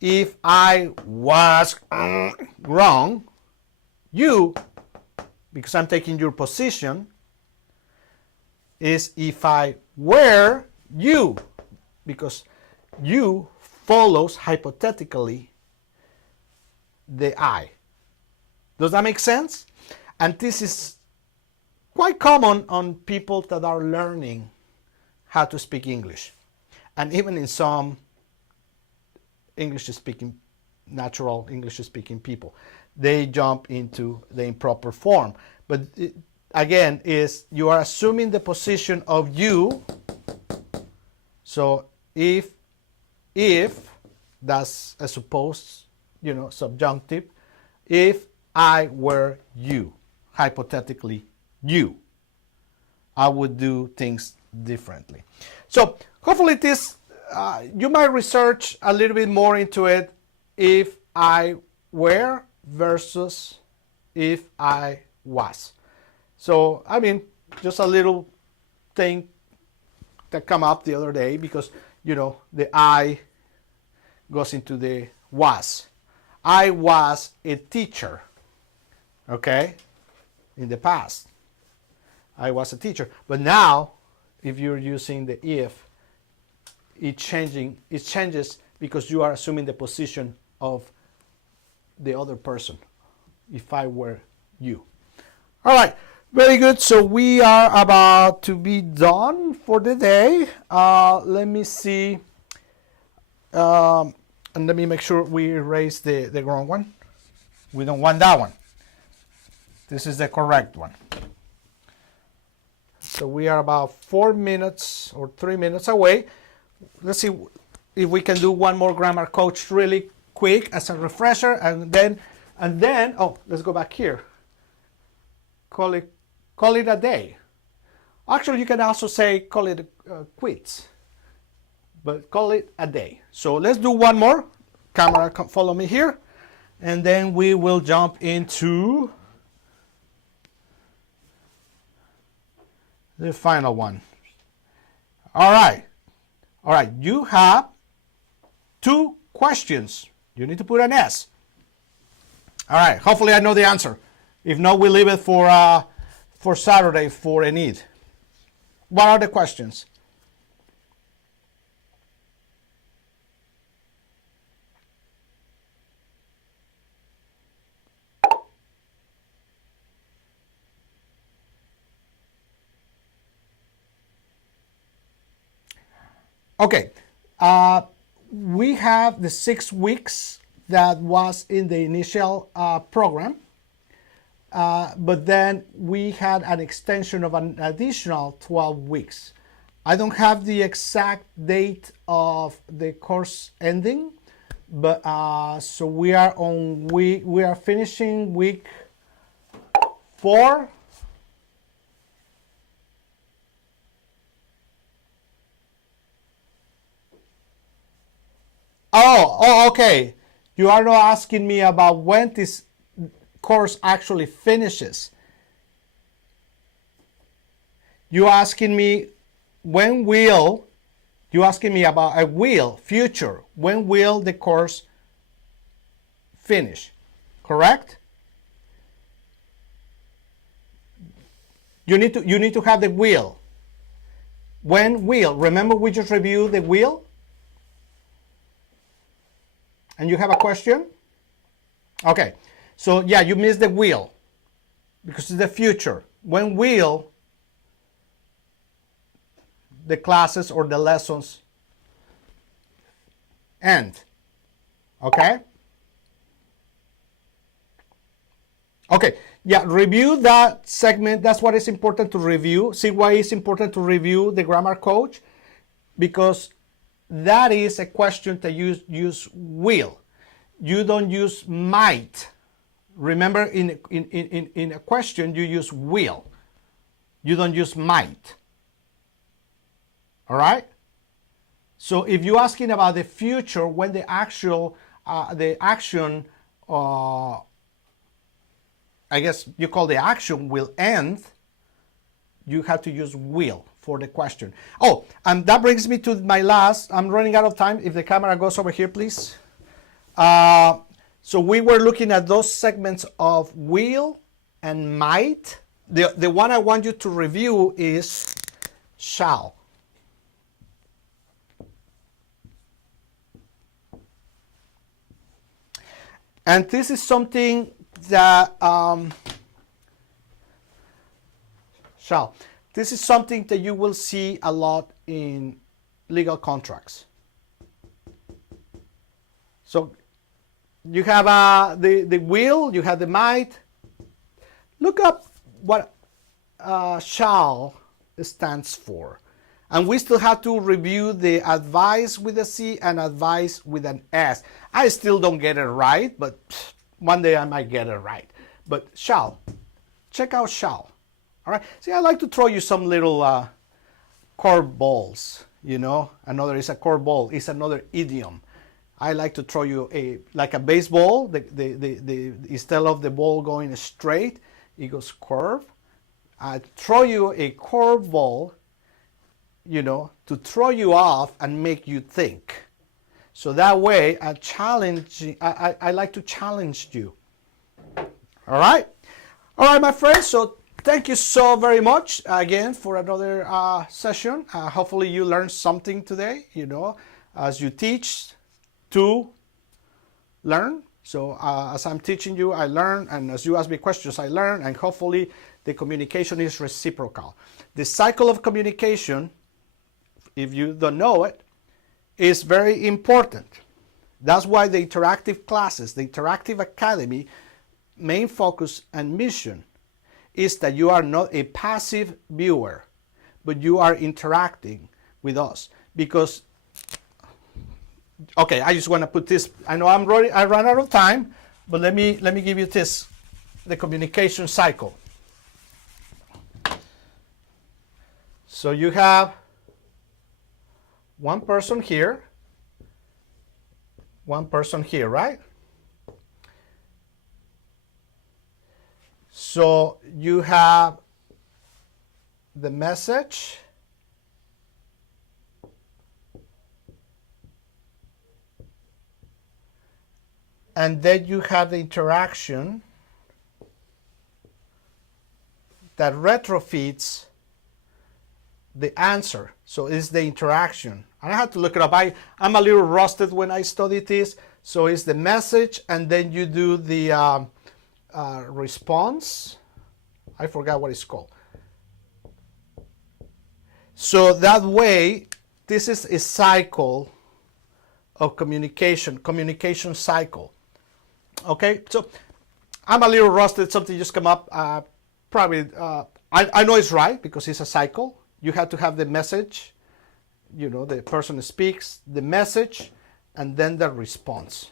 If I was wrong, you, because I'm taking your position, is if I were you, because you follows hypothetically the I. Does that make sense? And this is quite common on people that are learning how to speak English. And even in some natural English-speaking people, they jump into the improper form. But again, is you are assuming the position of you. So if that's a supposed, subjunctive, if I were you, hypothetically you, I would do things differently. So hopefully this, you might research a little bit more into it. If I were versus if I was. So, I mean, just a little thing that come up the other day because, the I goes into the was. I was a teacher, okay, in the past. I was a teacher. But now, if you're using the if, it changes because you are assuming the position of the other person. If I were you. All right, very good. So we are about to be done for the day. Let me see. And let me make sure we erase the wrong one. We don't want that one. This is the correct one. So we are about 4 minutes or 3 minutes away. Let's see if we can do one more grammar coach really quick as a refresher, and then let's go back here. Call it a day. Actually, you can also say call it quits, but call it a day. So let's do one more. Camera, follow me here, and then we will jump into the final one. All right. You have 2 questions. You need to put an S. All right. Hopefully, I know the answer. If not, we leave it for Saturday for a need. What are the questions? Okay, we have the 6 weeks that was in the initial program, but then we had an extension of an additional 12 weeks. I don't have the exact date of the course ending, but so we are finishing week 4. Oh, okay. You are not asking me about when this course actually finishes. You're asking me you're asking me about future. When will the course finish? Correct? You need to have the will. When will? Remember we just reviewed the will? And you have a question? Okay, so yeah, you missed the will because it's the future. When will the classes or the lessons end? Okay? Okay, yeah, review that segment. That's what is important to review. See why it's important to review the grammar coach? Because that is a question that you use will. You don't use might. Remember, in a question, you use will. You don't use might. All right? So if you're asking about the future, when the action, I guess you call the action will end, you have to use will for the question. Oh, and that brings me to my last, I'm running out of time. If the camera goes over here, please. So we were looking at those segments of will and might. The one I want you to review is shall. And this is something that shall. This is something that you will see a lot in legal contracts. So you have the will, you have the might. Look up what shall stands for. And we still have to review the advice with a C and advice with an S. I still don't get it right, but one day I might get it right. But shall. Check out shall. All right. See, I like to throw you some little curve balls. You know, another is a curve ball. It's another idiom. I like to throw you like a baseball. Instead of the ball going straight, it goes curve. I throw you a curve ball, you know, to throw you off and make you think. So that way, I like to challenge you. All right? All right, my friends. So thank you so very much again for another session. Hopefully you learned something today, you know, as you teach to learn. So as I'm teaching you, I learn, and as you ask me questions, I learn, and hopefully the communication is reciprocal. The cycle of communication, if you don't know it, is very important. That's why the interactive classes, the Interactive Academy, main focus and mission is that you are not a passive viewer, but you are interacting with us. Because, okay, I just want to put this. I know I ran out of time, but let me give you this, the communication cycle. So you have one person here, right? So you have the message, and then you have the interaction that retrofits the answer. So it's the interaction. I had to look it up. I'm a little rusted when I studied this. So it's the message, and then you do the response. I forgot what it's called. So that way, this is a cycle of communication cycle. Okay, so I'm a little rusted. Something just come up. I know it's right because it's a cycle. You have to have the message, you know, the person speaks, the message, and then the response.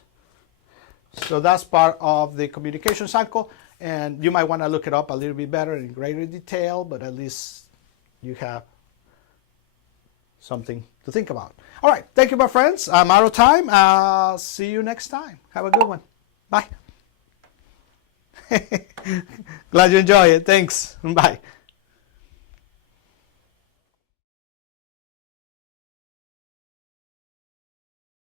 So that's part of the communication cycle, and you might want to look it up a little bit better in greater detail, but at least you have something to think about. All right, thank you, my friends. I'm out of time. I'll see you next time. Have a good one. Bye. Glad you enjoy it. Thanks. Bye.